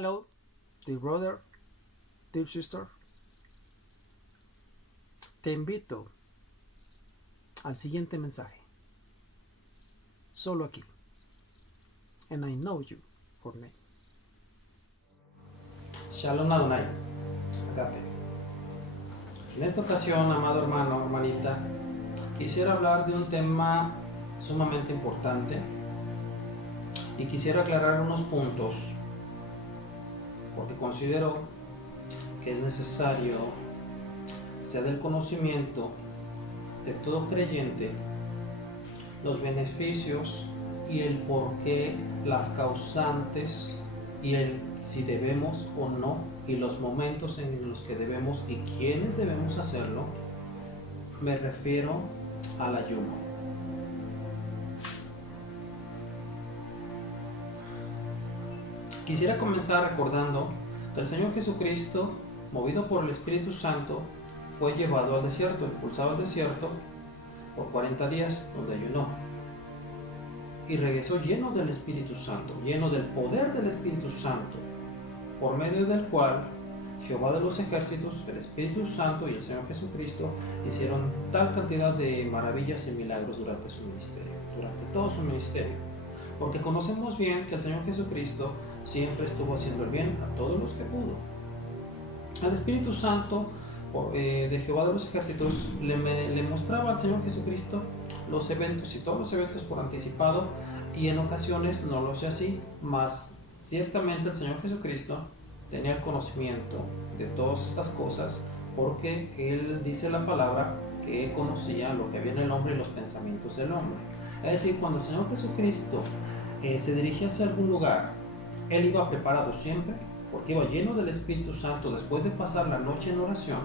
Hello, dear brother, dear sister. Te invito al siguiente mensaje. Solo aquí. And I know you for me. Shalom Adonai. Agape. En esta ocasión, amado hermano, hermanita, quisiera hablar de un tema sumamente importante y quisiera aclarar unos puntos porque considero que es necesario se dé el conocimiento de todo creyente los beneficios y el por qué, las causantes y el si debemos o no y los momentos en los que debemos y quiénes debemos hacerlo. Me refiero al ayuno. Quisiera comenzar recordando que el Señor Jesucristo, movido por el Espíritu Santo, fue llevado al desierto, impulsado al desierto por 40 días donde ayunó y regresó lleno del Espíritu Santo, lleno del poder del Espíritu Santo, por medio del cual Jehová de los ejércitos, el Espíritu Santo y el Señor Jesucristo hicieron tal cantidad de maravillas y milagros durante su ministerio, durante todo su ministerio, porque conocemos bien que el Señor Jesucristo siempre estuvo haciendo el bien a todos los que pudo. Al Espíritu Santo de Jehová de los ejércitos le mostraba al Señor Jesucristo los eventos y todos los eventos por anticipado, y en ocasiones no lo sé así, mas ciertamente el Señor Jesucristo tenía el conocimiento de todas estas cosas, porque Él dice la palabra que Él conocía lo que había en el hombre y los pensamientos del hombre. Es decir, cuando el Señor Jesucristo se dirigía hacia algún lugar, Él iba preparado siempre, porque iba lleno del Espíritu Santo después de pasar la noche en oración.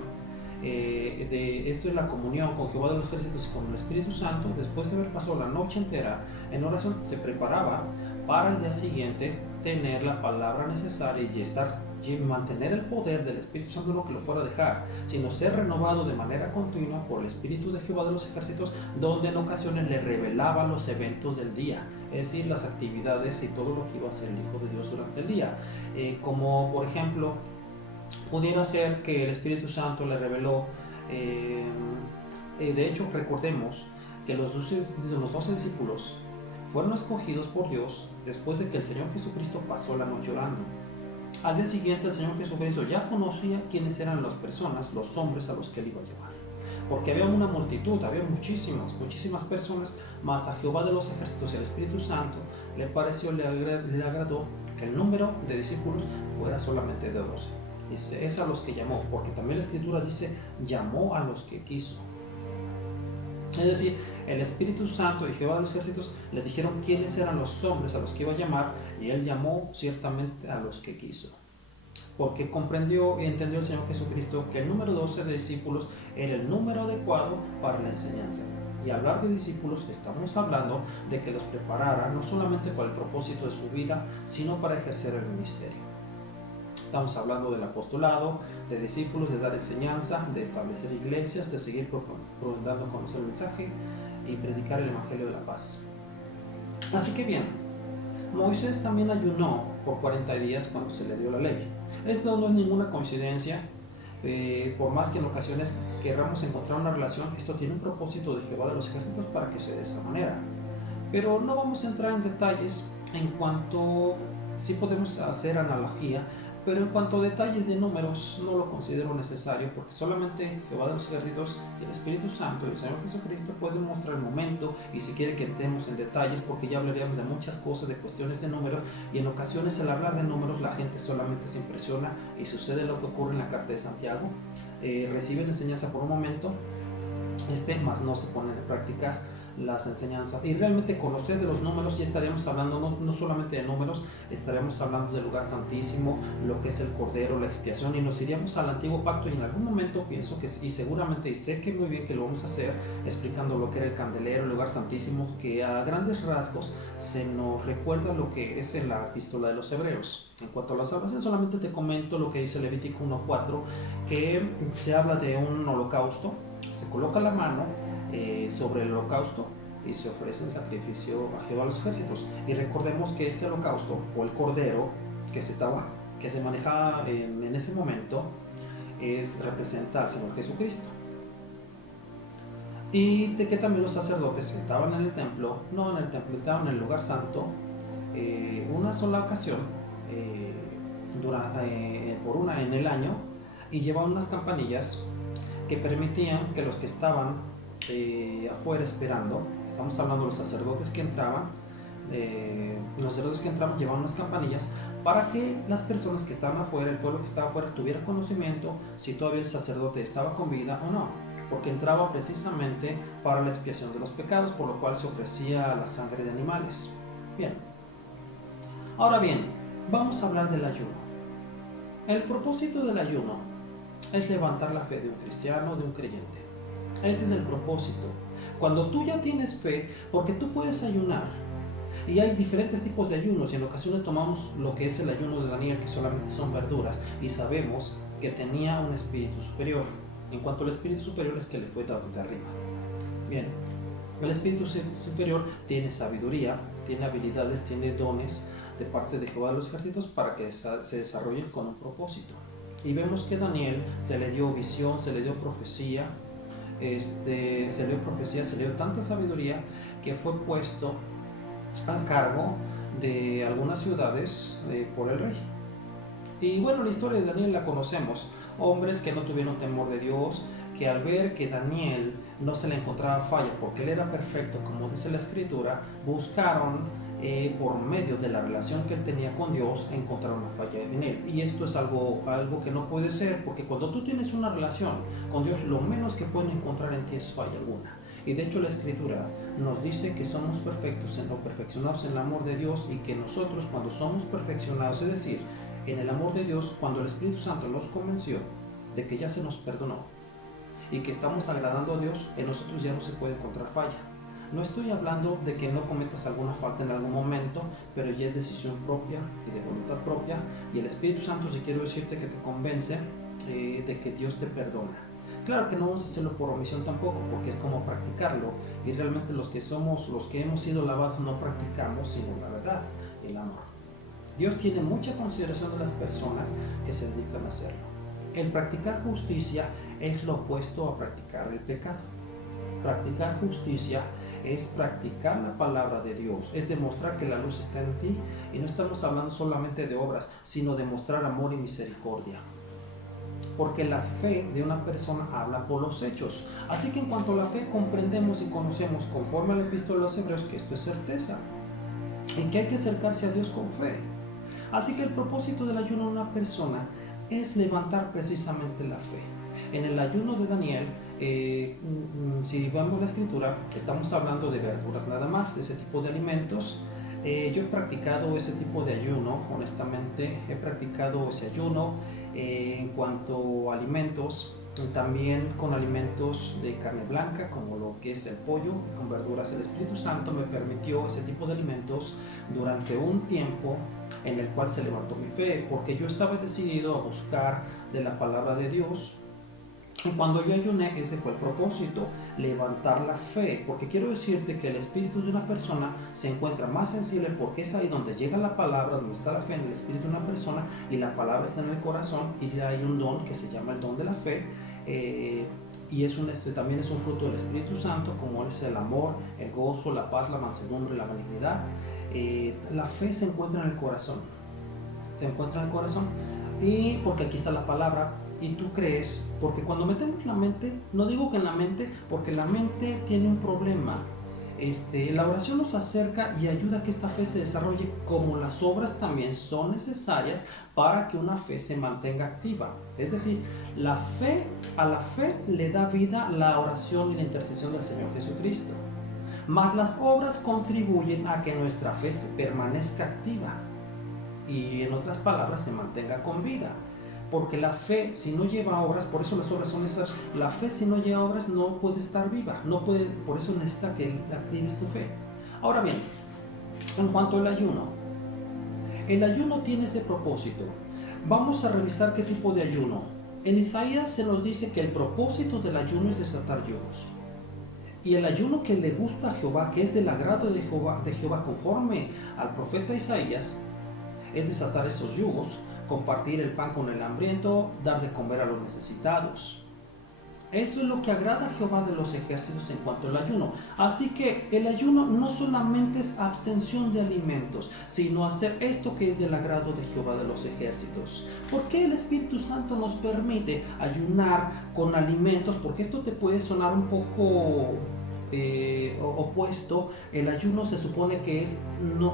Esto es la comunión con Jehová de los ejércitos y con el Espíritu Santo. Después de haber pasado la noche entera en oración, se preparaba para el día siguiente tener la palabra necesaria y mantener el poder del Espíritu Santo, no que lo fuera a dejar, sino ser renovado de manera continua por el Espíritu de Jehová de los ejércitos, donde en ocasiones le revelaba los eventos del día, es decir, las actividades y todo lo que iba a hacer el Hijo de Dios durante el día, como por ejemplo pudiera ser que el Espíritu Santo le reveló, de hecho recordemos que los 12 discípulos fueron escogidos por Dios después de que el Señor Jesucristo pasó la noche orando. Al día siguiente el Señor Jesucristo ya conocía quiénes eran las personas, los hombres a los que Él iba a llevar, porque había una multitud, había muchísimas personas, mas a Jehová de los ejércitos y al Espíritu Santo le pareció, le agradó que el número de discípulos fuera solamente de 12. Dice, es a los que llamó, porque también la Escritura dice, llamó a los que quiso. Es decir, el Espíritu Santo y Jehová de los ejércitos le dijeron quiénes eran los hombres a los que iba a llamar, y Él llamó ciertamente a los que quiso. Porque comprendió y entendió el Señor Jesucristo que el número 12 de discípulos era el número adecuado para la enseñanza. Y hablar de discípulos, estamos hablando de que los preparara no solamente para el propósito de su vida, sino para ejercer el ministerio. Estamos hablando del apostolado, de discípulos, de dar enseñanza, de establecer iglesias, de seguir dando a conocer el mensaje y predicar el evangelio de la paz. Así que bien, Moisés también ayunó por 40 días cuando se le dio la ley. Esto no es ninguna coincidencia, por más que en ocasiones queramos encontrar una relación, esto tiene un propósito de Jehová de los ejércitos para que sea de esa manera. Pero no vamos a entrar en detalles en cuanto, sí podemos hacer analogía, pero en cuanto a detalles de números no lo considero necesario, porque solamente Jehová de los ejércitos y el Espíritu Santo y el Señor Jesucristo pueden mostrar el momento, y si quiere que entremos en detalles, porque ya hablaríamos de muchas cosas, de cuestiones de números, y en ocasiones al hablar de números la gente solamente se impresiona y sucede lo que ocurre en la carta de Santiago, reciben enseñanza por un momento, más no se ponen en prácticas las enseñanzas, y realmente conocer de los números. Ya estaríamos hablando no solamente de números, estaríamos hablando del lugar santísimo, lo que es el cordero, la expiación, y nos iríamos al antiguo pacto, y en algún momento pienso que, y seguramente, y sé que muy bien que lo vamos a hacer, explicando lo que era el candelero, el lugar santísimo, que a grandes rasgos se nos recuerda lo que es en la epístola de los Hebreos. En cuanto a las oraciones, solamente te comento lo que dice Levítico 1:4, que se habla de un holocausto, se coloca la mano sobre el holocausto y se ofrece en sacrificio a Jehová de los ejércitos. Y recordemos que ese holocausto o el cordero que que se manejaba en ese momento representa al Señor Jesucristo. Y de que también los sacerdotes estaban en el templo, no en el templo, estaban en el lugar santo, una sola ocasión, por una en el año, y llevaban unas campanillas que permitían que los que estaban afuera esperando, estamos hablando de los sacerdotes que entraban, llevaban unas campanillas para que las personas que estaban afuera, el pueblo que estaba afuera, tuviera conocimiento si todavía el sacerdote estaba con vida o no, porque entraba precisamente para la expiación de los pecados, por lo cual se ofrecía la sangre de animales. Bien, ahora bien, vamos a hablar del ayuno. El propósito del ayuno es levantar la fe de un cristiano, de un creyente. Ese es el propósito. Cuando tú ya tienes fe, porque tú puedes ayunar, y hay diferentes tipos de ayunos, y en ocasiones tomamos lo que es el ayuno de Daniel, que solamente son verduras, y sabemos que tenía un espíritu superior. En cuanto al espíritu superior, es que le fue dado de arriba. Bien, el espíritu superior tiene sabiduría, tiene habilidades, tiene dones de parte de Jehová de los ejércitos para que se desarrollen con un propósito. Y vemos que Daniel se le dio visión, se le dio profecía, se le dio tanta sabiduría que fue puesto a cargo de algunas ciudades por el rey. Y bueno, la historia de Daniel la conocemos. Hombres que no tuvieron temor de Dios, que al ver que Daniel no se le encontraba falla porque él era perfecto, como dice la escritura, buscaron por medio de la relación que él tenía con Dios encontrar una falla en él. Y esto es algo que no puede ser, porque cuando tú tienes una relación con Dios, lo menos que pueden encontrar en ti es falla alguna. Y de hecho la escritura nos dice que somos perfectos, perfeccionados en el amor de Dios, y que nosotros cuando somos perfeccionados, es decir, en el amor de Dios, cuando el Espíritu Santo nos convenció de que ya se nos perdonó y que estamos agradando a Dios, en nosotros ya no se puede encontrar falla. No estoy hablando de que no cometas alguna falta en algún momento, pero ya es decisión propia y de voluntad propia, y el Espíritu Santo, si quiero decirte, que te convence de que Dios te perdona. Claro que no vamos a hacerlo por omisión tampoco, porque es como practicarlo, y realmente los que hemos sido lavados no practicamos sino la verdad, el amor. Dios tiene mucha consideración de las personas que se dedican a hacerlo. El practicar justicia es lo opuesto a practicar el pecado. Practicar justicia es practicar la palabra de Dios, es demostrar que la luz está en ti, y no estamos hablando solamente de obras, sino de mostrar amor y misericordia. Porque la fe de una persona habla por los hechos. Así que en cuanto a la fe, comprendemos y conocemos, conforme al epístola de los Hebreos, que esto es certeza y que hay que acercarse a Dios con fe. Así que el propósito del ayuno de una persona es levantar precisamente la fe. En el ayuno de Daniel, si vemos la escritura, estamos hablando de verduras nada más, de ese tipo de alimentos. Yo he practicado ese tipo de ayuno, honestamente, he practicado ese ayuno en cuanto a alimentos, también con alimentos de carne blanca, como lo que es el pollo, con verduras. El Espíritu Santo me permitió ese tipo de alimentos durante un tiempo en el cual se levantó mi fe, porque yo estaba decidido a buscar de la palabra de Dios. Y cuando yo ayuné, ese fue el propósito, levantar la fe, porque quiero decirte que el espíritu de una persona se encuentra más sensible, porque es ahí donde llega la palabra, donde está la fe en el espíritu de una persona, y la palabra está en el corazón, y hay un don que se llama el don de la fe, y también es un fruto del Espíritu Santo, como es el amor, el gozo, la paz, la mansedumbre, la benignidad. La fe se encuentra en el corazón, y porque aquí está la palabra, y tú crees, porque cuando metemos la mente, no digo que en la mente, porque la mente tiene un problema. La oración nos acerca y ayuda a que esta fe se desarrolle, como las obras también son necesarias para que una fe se mantenga activa. Es decir, a la fe le da vida la oración y la intercesión del Señor Jesucristo. Mas las obras contribuyen a que nuestra fe permanezca activa y, en otras palabras, se mantenga con vida. Porque la fe, si no lleva obras, por eso las obras son esas, la fe si no lleva obras no puede estar viva, por eso necesita que actives tu fe. Ahora bien, en cuanto al ayuno, el ayuno tiene ese propósito. Vamos a revisar qué tipo de ayuno. En Isaías se nos dice que el propósito del ayuno es desatar yugos. Y el ayuno que le gusta a Jehová, que es del agrado de Jehová conforme al profeta Isaías, es desatar esos yugos, compartir el pan con el hambriento, dar de comer a los necesitados. Eso es lo que agrada a Jehová de los ejércitos en cuanto al ayuno. Así que el ayuno no solamente es abstención de alimentos, sino hacer esto que es del agrado de Jehová de los ejércitos. ¿Por qué el Espíritu Santo nos permite ayunar con alimentos? Porque esto te puede sonar un poco opuesto. El ayuno se supone que es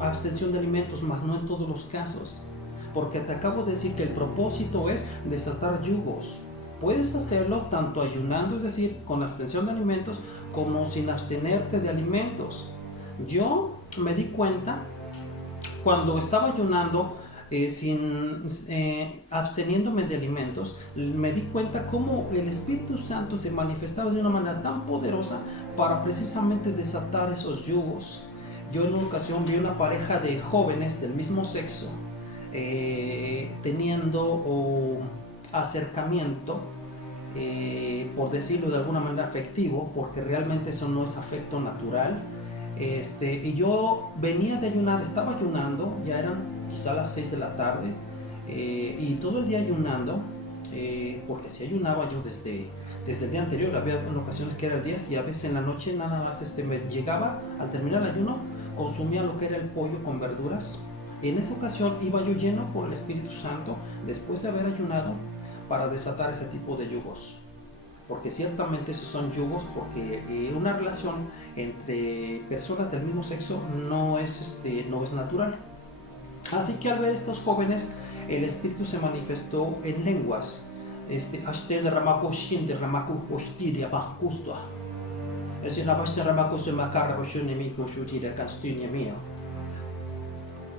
abstención de alimentos, mas no en todos los casos. Porque te acabo de decir que el propósito es desatar yugos. Puedes hacerlo tanto ayunando, es decir, con abstención de alimentos, como sin abstenerte de alimentos. Yo me di cuenta cuando estaba ayunando, absteniéndome de alimentos, me di cuenta cómo el Espíritu Santo se manifestaba de una manera tan poderosa para precisamente desatar esos yugos. Yo en una ocasión vi una pareja de jóvenes del mismo sexo teniendo acercamiento, por decirlo de alguna manera afectivo, porque realmente eso no es afecto natural. Y yo venía de ayunar, estaba ayunando, ya eran quizá las 6 de la tarde, y todo el día ayunando, porque si ayunaba yo desde el día anterior. Había en ocasiones que era el 10 y a veces en la noche nada más me llegaba, al terminar el ayuno, consumía lo que era el pollo con verduras. En esa ocasión iba yo lleno por el Espíritu Santo, después de haber ayunado, para desatar ese tipo de yugos. Porque ciertamente esos son yugos, porque una relación entre personas del mismo sexo no es natural. Así que al ver estos jóvenes, el Espíritu se manifestó en lenguas.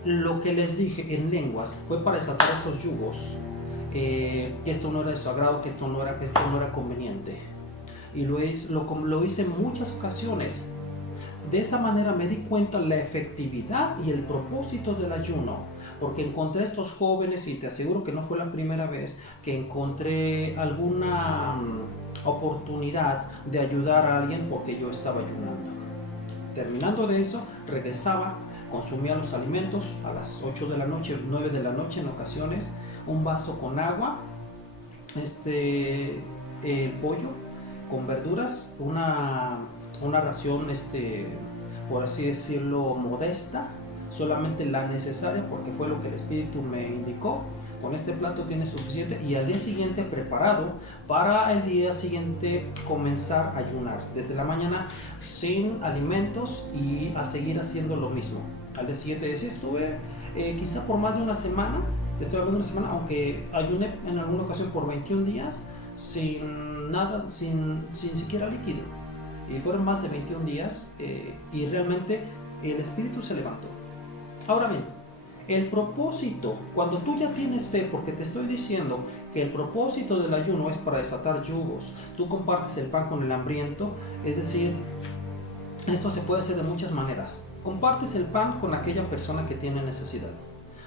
Lo que les dije en lenguas fue para desatar estos yugos, que esto no era de su agrado, que esto no era conveniente. Y lo hice en muchas ocasiones. De esa manera me di cuenta la efectividad y el propósito del ayuno, porque encontré estos jóvenes, y te aseguro que no fue la primera vez que encontré alguna oportunidad de ayudar a alguien porque yo estaba ayunando. Terminando de eso, regresaba, consumía los alimentos a las 8 de la noche, 9 de la noche en ocasiones, un vaso con agua, el pollo con verduras, una ración, por así decirlo, modesta, solamente la necesaria, porque fue lo que el Espíritu me indicó. Con este plato tienes suficiente, y al día siguiente preparado para el día siguiente comenzar a ayunar desde la mañana sin alimentos y a seguir haciendo lo mismo. Al día siguiente estuve quizá por más de una semana, te estoy hablando de una semana, aunque ayuné en alguna ocasión por 21 días sin nada, sin siquiera líquido, y fueron más de 21 días, y realmente el Espíritu se levantó. Ahora bien, el propósito, cuando tú ya tienes fe, porque te estoy diciendo que el propósito del ayuno es para desatar yugos, tú compartes el pan con el hambriento, es decir, esto se puede hacer de muchas maneras. Compartes el pan con aquella persona que tiene necesidad.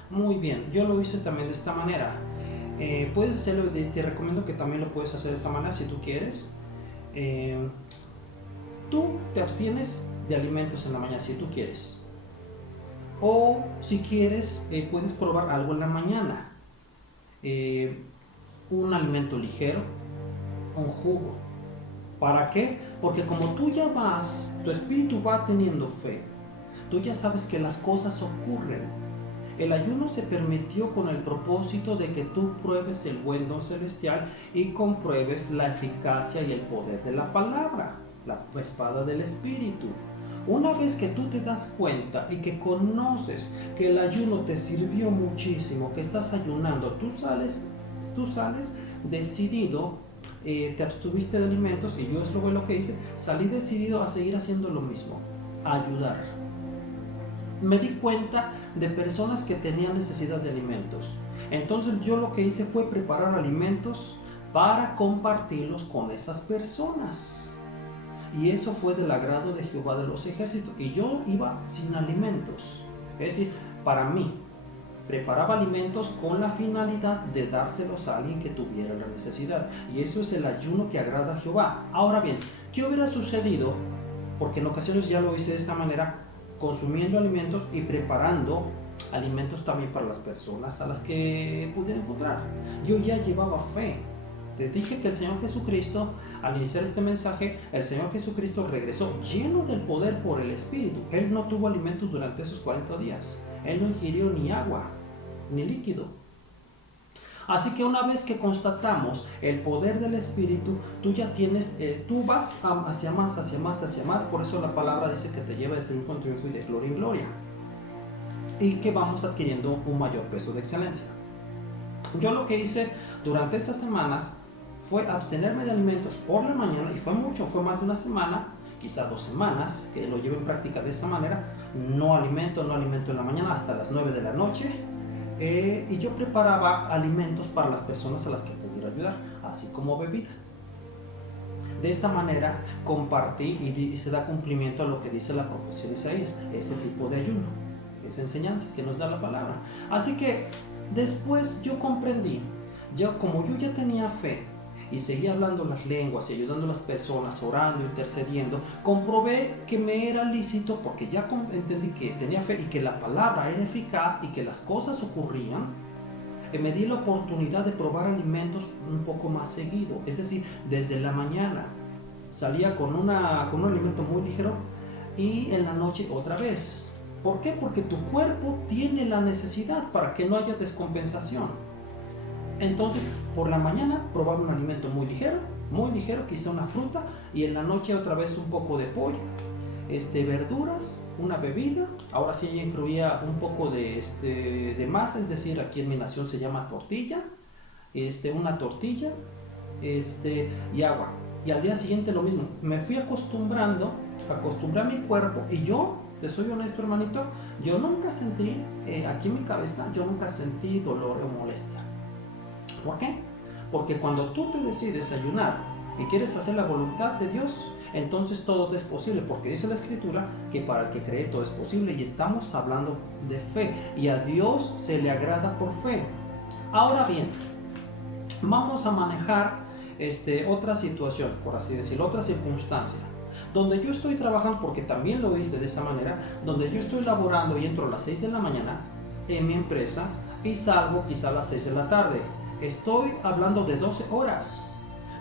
Muy bien, yo lo hice también de esta manera. Puedes hacerlo, te recomiendo que también lo puedes hacer de esta manera si tú quieres. Tú te abstienes de alimentos en la mañana si tú quieres. O si quieres, puedes probar algo en la mañana. Un alimento ligero, un jugo. ¿Para qué? Porque como tú ya tu espíritu va teniendo fe, tú ya sabes que las cosas ocurren. El ayuno se permitió con el propósito de que tú pruebes el buen don celestial y compruebes la eficacia y el poder de la palabra, la espada del Espíritu. Una vez que tú te das cuenta y que conoces que el ayuno te sirvió muchísimo, que estás ayunando, tú sales decidido, te abstuviste de alimentos, y yo es lo que hice, salí decidido a seguir haciendo lo mismo, a ayudar. Me di cuenta de personas que tenían necesidad de alimentos. Entonces yo lo que hice fue preparar alimentos para compartirlos con esas personas. Y eso fue del agrado de Jehová de los ejércitos. Y yo iba sin alimentos. Es decir, para mí, preparaba alimentos con la finalidad de dárselos a alguien que tuviera la necesidad. Y eso es el ayuno que agrada a Jehová. Ahora bien, ¿qué hubiera sucedido? Porque en ocasiones ya lo hice de esta manera, consumiendo alimentos y preparando alimentos también para las personas a las que pudiera encontrar. Yo ya llevaba fe. Te dije que el Señor Jesucristo, al iniciar este mensaje, el Señor Jesucristo regresó lleno del poder por el Espíritu. Él no tuvo alimentos durante esos 40 días. Él no ingirió ni agua, ni líquido. Así que una vez que constatamos el poder del Espíritu, tú ya tienes, tú vas hacia más, hacia más, hacia más. Por eso la palabra dice que te lleva de triunfo en triunfo y de gloria en gloria. Y que vamos adquiriendo un mayor peso de excelencia. Yo lo que hice durante estas semanas fue abstenerme de alimentos por la mañana, y fue mucho, fue más de una semana, quizá 2 semanas, que lo llevo en práctica de esa manera. No alimento en la mañana hasta las 9 de la noche, y yo preparaba alimentos para las personas a las que pudiera ayudar, así como bebida. De esa manera compartí y se da cumplimiento a lo que dice la profecía de Isaías, ese tipo de ayuno, esa enseñanza que nos da la palabra. Así que después yo comprendí, como yo ya tenía fe y seguía hablando las lenguas y ayudando a las personas, orando, intercediendo, comprobé que me era lícito, porque ya entendí que tenía fe y que la palabra era eficaz y que las cosas ocurrían. Me di la oportunidad de probar alimentos un poco más seguido, es decir, desde la mañana salía con un alimento muy ligero y en la noche otra vez. ¿Por qué? Porque tu cuerpo tiene la necesidad para que no haya descompensación. Entonces, por la mañana probaba un alimento muy ligero, quizá una fruta, y en la noche otra vez un poco de pollo, verduras, una bebida. Ahora sí ya incluía un poco de masa, es decir, aquí en mi nación se llama tortilla, una tortilla, y agua. Y al día siguiente lo mismo. Me fui acostumbré a mi cuerpo, y yo, te soy honesto, hermanito, yo nunca sentí, aquí en mi cabeza, yo nunca sentí dolor o molestia. ¿Por qué? Porque cuando tú te decides ayunar y quieres hacer la voluntad de Dios, entonces todo es posible, porque dice la Escritura que para el que cree todo es posible, y estamos hablando de fe, y a Dios se le agrada por fe. Ahora bien, vamos a manejar otra situación, por así decirlo, otra circunstancia, donde yo estoy trabajando, porque también lo hice de esa manera, donde yo estoy laborando y entro a las 6 de la mañana en mi empresa y salgo quizá a las 6 de la tarde. Estoy hablando de 12 horas,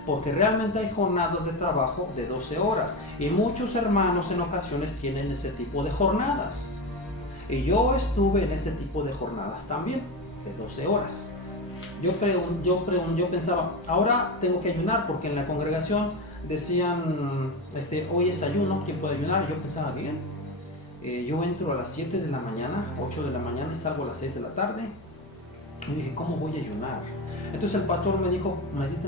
porque realmente hay jornadas de trabajo de 12 horas, y muchos hermanos en ocasiones tienen ese tipo de jornadas, y yo estuve en ese tipo de jornadas también, de 12 horas. Yo pensaba, ahora tengo que ayunar, porque en la congregación decían, hoy es ayuno, ¿quién puede ayunar? Y yo pensaba, bien, yo entro a las 7 de la mañana, 8 de la mañana, y salgo a las 6 de la tarde. Y dije, ¿cómo voy a ayunar? Entonces el pastor me dijo, medita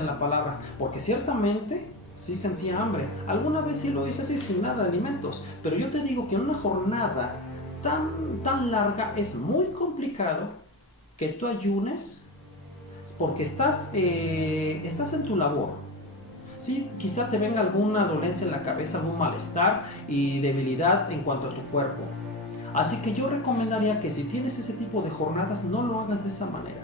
en la palabra, porque ciertamente sí sentía hambre. Alguna vez sí lo hice así, sin nada de alimentos, pero yo te digo que en una jornada tan larga es muy complicado que tú ayunes, porque estás en tu labor. Sí, quizá te venga alguna dolencia en la cabeza, algún malestar y debilidad en cuanto a tu cuerpo. Así que yo recomendaría que si tienes ese tipo de jornadas, no lo hagas de esa manera.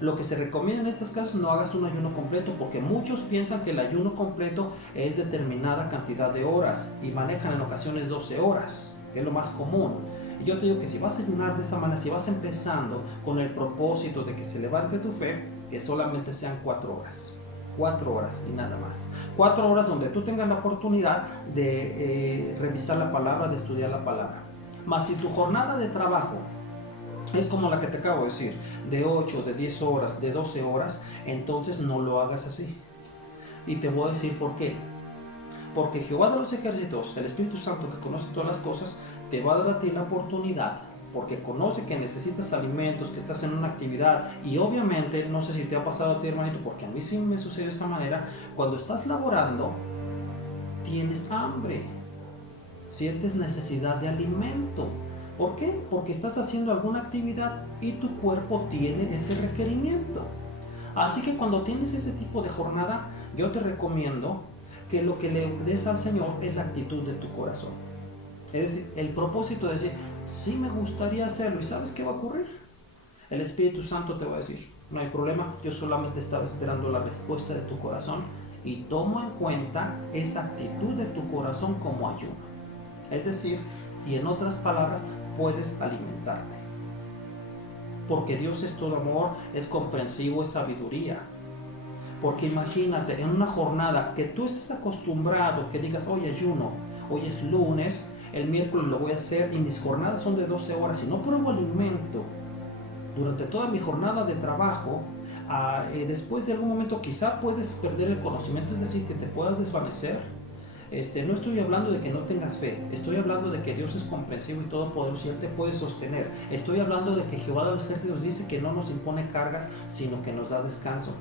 Lo que se recomienda en estos casos, no hagas un ayuno completo, porque muchos piensan que el ayuno completo es determinada cantidad de horas y manejan en ocasiones 12 horas, que es lo más común. Y yo te digo que si vas a ayunar de esa manera, si vas empezando con el propósito de que se levante tu fe, que solamente sean 4 horas. 4 horas y nada más. 4 horas donde tú tengas la oportunidad de revisar la palabra, de estudiar la palabra. Mas si tu jornada de trabajo es como la que te acabo de decir, de 8, de 10 horas, de 12 horas, entonces no lo hagas así. Y te voy a decir por qué. Porque Jehová de los ejércitos, el Espíritu Santo que conoce todas las cosas, te va a dar a ti la oportunidad, porque conoce que necesitas alimentos, que estás en una actividad, y obviamente, no sé si te ha pasado a ti, hermanito, porque a mí sí me sucede de esa manera, cuando estás laborando, tienes hambre, sientes necesidad de alimento. ¿Por qué? Porque estás haciendo alguna actividad y tu cuerpo tiene ese requerimiento. Así que cuando tienes ese tipo de jornada, yo te recomiendo que lo que le des al Señor es la actitud de tu corazón. Es decir, el propósito de decir, sí me gustaría hacerlo, ¿y sabes qué va a ocurrir? El Espíritu Santo te va a decir, no hay problema, yo solamente estaba esperando la respuesta de tu corazón, y tomo en cuenta esa actitud de tu corazón como ayuno. Es decir, y en otras palabras, puedes alimentarte. Porque Dios es todo amor, es comprensivo, es sabiduría. Porque imagínate, en una jornada que tú estés acostumbrado, que digas, hoy ayuno, hoy es lunes, el miércoles lo voy a hacer y mis jornadas son de 12 horas y no pruebo alimento durante toda mi jornada de trabajo, después de algún momento quizá puedes perder el conocimiento, es decir, que te puedas desvanecer. No estoy hablando de que no tengas fe, estoy hablando de que Dios es comprensivo y todopoderoso y Él te puede sostener. Estoy hablando de que Jehová de los ejércitos dice que no nos impone cargas, sino que nos da descanso.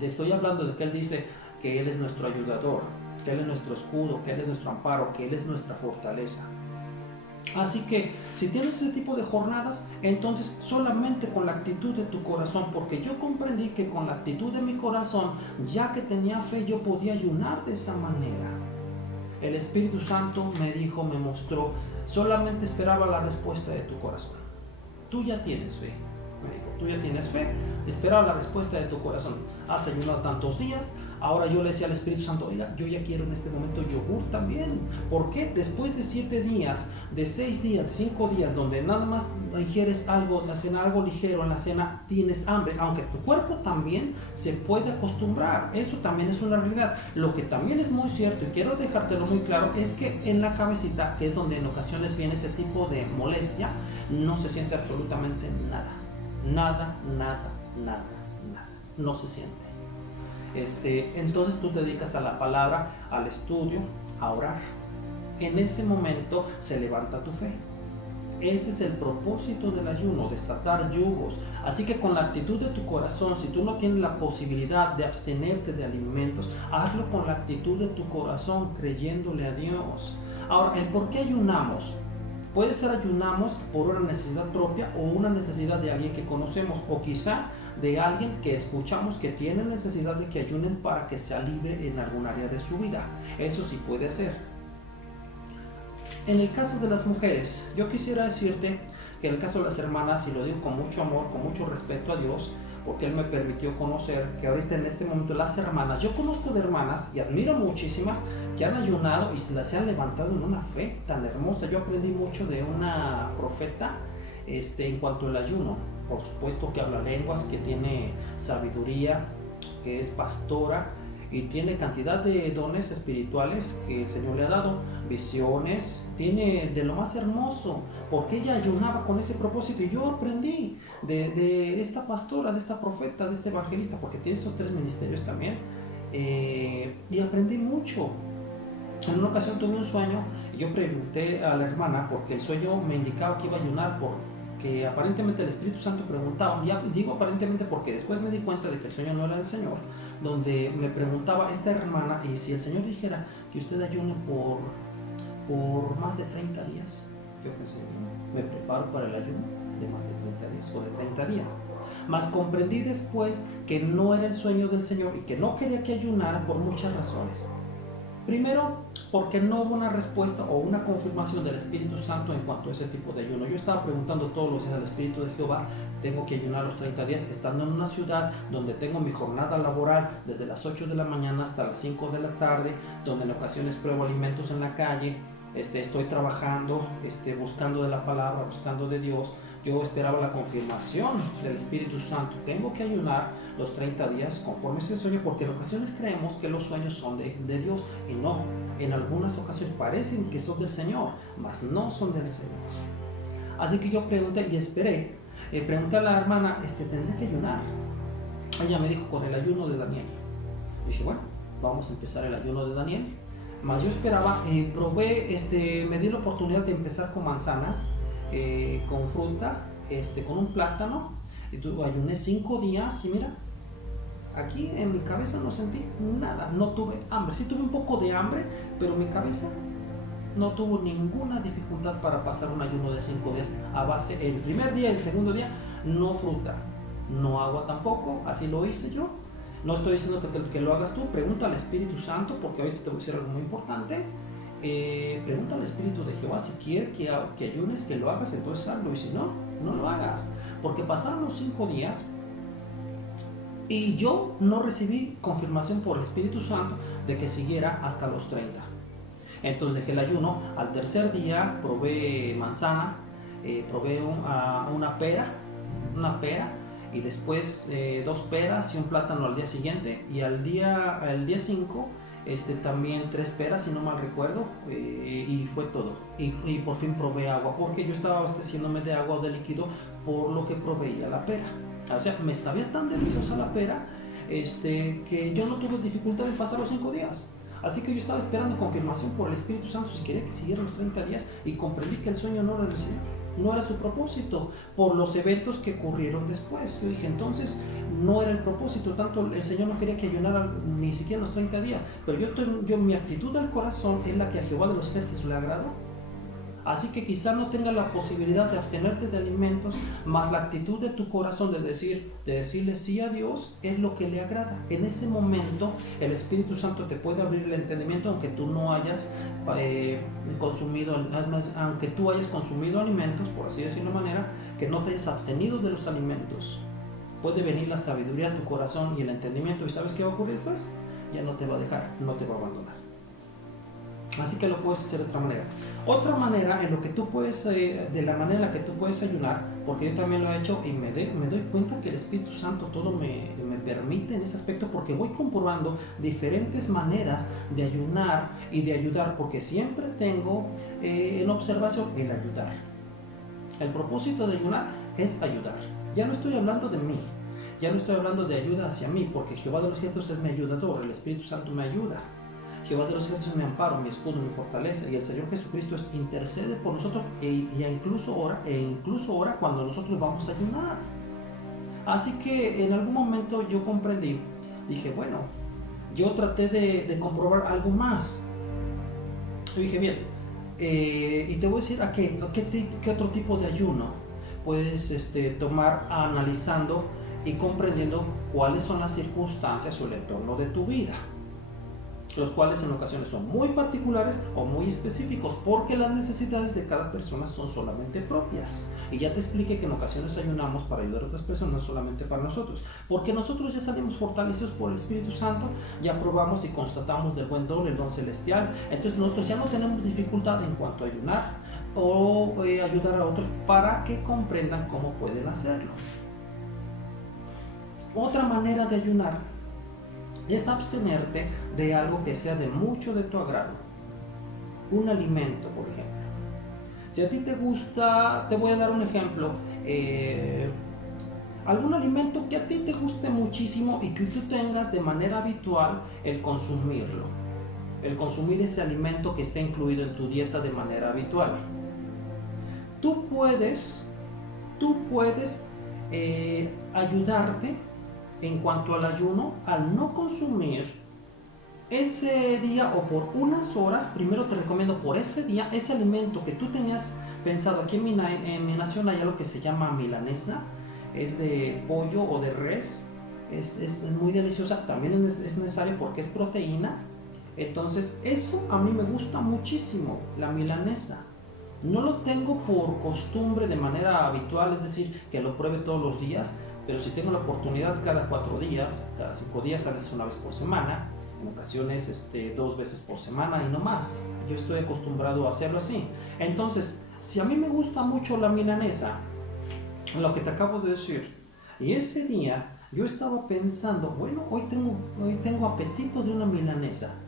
Estoy hablando de que Él dice que Él es nuestro ayudador, que Él es nuestro escudo, que Él es nuestro amparo, que Él es nuestra fortaleza. Así que si tienes ese tipo de jornadas, entonces solamente con la actitud de tu corazón, porque yo comprendí que con la actitud de mi corazón, ya que tenía fe, yo podía ayunar de esa manera. El Espíritu Santo me dijo, me mostró, solamente esperaba la respuesta de tu corazón. Tú ya tienes fe, me dijo, tú ya tienes fe, esperaba la respuesta de tu corazón. Has ayunado tantos días. Ahora yo le decía al Espíritu Santo, oiga, yo ya quiero en este momento yogur también. ¿Por qué? Después de 7 días, de 6 días, de 5 días, donde nada más ingieres algo, la cena, algo ligero en la cena, tienes hambre, aunque tu cuerpo también se puede acostumbrar. Eso también es una realidad. Lo que también es muy cierto, y quiero dejártelo muy claro, es que en la cabecita, que es donde en ocasiones viene ese tipo de molestia, no se siente absolutamente nada. Nada, nada, nada, nada. No se siente. Entonces tú te dedicas a la palabra, al estudio, a orar. En ese momento se levanta tu fe. Ese es el propósito del ayuno, desatar yugos. Así que con la actitud de tu corazón, si tú no tienes la posibilidad de abstenerte de alimentos, hazlo con la actitud de tu corazón, creyéndole a Dios. Ahora, ¿el por qué ayunamos? Puede ser ayunamos por una necesidad propia o una necesidad de alguien que conocemos, o quizá de alguien que escuchamos que tiene necesidad de que ayunen para que se alivie en algún área de su vida. Eso sí puede ser. En el caso de las mujeres, yo quisiera decirte que en el caso de las hermanas, y lo digo con mucho amor, con mucho respeto a Dios, porque Él me permitió conocer que ahorita en este momento las hermanas, yo conozco de hermanas y admiro muchísimas que han ayunado y se han levantado en una fe tan hermosa. Yo aprendí mucho de una profeta en cuanto al ayuno. Por supuesto que habla lenguas, que tiene sabiduría, que es pastora y tiene cantidad de dones espirituales que el Señor le ha dado, visiones, tiene de lo más hermoso, porque ella ayunaba con ese propósito. Y yo aprendí de esta pastora, de esta profeta, de este evangelista, porque tiene esos 3 ministerios también, y aprendí mucho. En una ocasión tuve un sueño y yo pregunté a la hermana, porque el sueño me indicaba que iba a ayunar porque aparentemente el Espíritu Santo preguntaba, ya digo aparentemente porque después me di cuenta de que el sueño no era del Señor, donde me preguntaba esta hermana, y si el Señor dijera que usted ayune por más de 30 días, yo pensé, me preparo para el ayuno de más de 30 días o de 30 días. Mas comprendí después que no era el sueño del Señor y que no quería que ayunara por muchas razones. Primero, porque no hubo una respuesta o una confirmación del Espíritu Santo en cuanto a ese tipo de ayuno. Yo estaba preguntando todos los días al Espíritu de Jehová, tengo que ayunar los 30 días estando en una ciudad donde tengo mi jornada laboral desde las 8 de la mañana hasta las 5 de la tarde, donde en ocasiones pruebo alimentos en la calle, estoy trabajando, buscando de la palabra, buscando de Dios. Yo esperaba la confirmación del Espíritu Santo. Tengo que ayunar los 30 días conforme ese sueño, porque en ocasiones creemos que los sueños son de Dios, y no. En algunas ocasiones parecen que son del Señor, mas no son del Señor. Así que yo pregunté y esperé. Pregunté a la hermana, ¿tendré que ayunar? Ella me dijo, con el ayuno de Daniel. Dije, bueno, vamos a empezar el ayuno de Daniel. Mas yo esperaba, probé, me di la oportunidad de empezar con manzanas, con fruta, con un plátano. Ayuné 5 días y mira, aquí en mi cabeza no sentí nada, no tuve hambre. Sí tuve un poco de hambre, pero mi cabeza no tuvo ninguna dificultad para pasar un ayuno de 5 días a base, el primer día y el segundo día, no fruta, no agua tampoco, así lo hice yo. No estoy diciendo que lo hagas tú, pregunta al Espíritu Santo, porque ahorita te voy a decir algo muy importante. Pregunta al Espíritu de Jehová si quiere que ayunes, que lo hagas, entonces hazlo, y si no, no lo hagas. Porque pasaron los 5 días y yo no recibí confirmación por el Espíritu Santo de que siguiera hasta los 30. Entonces dejé el ayuno. Al tercer día probé manzana, probé una pera, y después 2 peras y un plátano al día siguiente, y al día 5 también 3 peras, si no mal recuerdo, y fue todo. Y por fin probé agua, porque yo estaba abasteciéndome de agua o de líquido por lo que proveía la pera. O sea, me sabía tan deliciosa la pera que yo no tuve dificultad en pasar los 5 días. Así que yo estaba esperando confirmación por el Espíritu Santo si quería que siguiera los 30 días, y comprendí que el sueño no era del Señor, no era su propósito, por los eventos que ocurrieron después. Yo dije, entonces no era el propósito, tanto el Señor no quería que ayunara ni siquiera los 30 días, pero mi actitud del corazón es la que a Jehová de los ejércitos le agradó. Así que quizá no tengas la posibilidad de abstenerte de alimentos, más la actitud de tu corazón de decirle sí a Dios es lo que le agrada. En ese momento el Espíritu Santo te puede abrir el entendimiento, aunque tú no hayas consumido alimentos, por así decirlo de manera, que no te hayas abstenido de los alimentos. Puede venir la sabiduría a tu corazón y el entendimiento, y ¿sabes qué va a ocurrir después? Ya no te va a dejar, no te va a abandonar. Así que lo puedes hacer de otra manera. Otra manera en lo que tú puedes, de la manera en la que tú puedes ayunar, porque yo también lo he hecho y me doy cuenta que el Espíritu Santo todo me permite en ese aspecto, porque voy comprobando diferentes maneras de ayunar y de ayudar, porque siempre tengo en observación el ayudar. El propósito de ayunar es ayudar. Ya no estoy hablando de mí, ya no estoy hablando de ayuda hacia mí, porque Jehová de los ejércitos es mi ayudador, el Espíritu Santo me ayuda. Jehová de los ejércitos es mi amparo, mi escudo, mi fortaleza, y el Señor Jesucristo intercede por nosotros, e incluso ora cuando nosotros vamos a ayunar. Así que en algún momento yo comprendí, dije, bueno, yo traté de comprobar algo más. Yo dije, bien, y te voy a decir qué otro tipo de ayuno puedes tomar, analizando y comprendiendo cuáles son las circunstancias o el entorno de tu vida, los cuales en ocasiones son muy particulares o muy específicos, porque las necesidades de cada persona son solamente propias. Y ya te expliqué que en ocasiones ayunamos para ayudar a otras personas, no solamente para nosotros, porque nosotros ya salimos fortalecidos por el Espíritu Santo, ya probamos y constatamos del buen don, el don celestial. Entonces nosotros ya no tenemos dificultad en cuanto a ayunar o ayudar a otros para que comprendan cómo pueden hacerlo. Otra manera de ayunar es abstenerte de algo que sea de mucho de tu agrado. Un alimento, por ejemplo. Si a ti te gusta, te voy a dar un ejemplo, algún alimento que a ti te guste muchísimo y que tú tengas de manera habitual el consumirlo. El consumir ese alimento que está incluido en tu dieta de manera habitual. Tú puedes ayudarte en cuanto al ayuno, al no consumir ese día o por unas horas. Primero te recomiendo por ese día, ese alimento que tú tenías pensado. Aquí en mi nación hay algo que se llama milanesa, es de pollo o de res, es muy deliciosa, también es necesario porque es proteína. Entonces eso a mí me gusta muchísimo, la milanesa. No lo tengo por costumbre de manera habitual, es decir, que lo pruebe todos los días, pero si tengo la oportunidad cada 4 días, cada 5 días, a veces una vez por semana, en ocasiones 2 veces por semana y no más. Yo estoy acostumbrado a hacerlo así. Entonces, si a mí me gusta mucho la milanesa, lo que te acabo de decir, y ese día yo estaba pensando, bueno, hoy tengo apetito de una milanesa,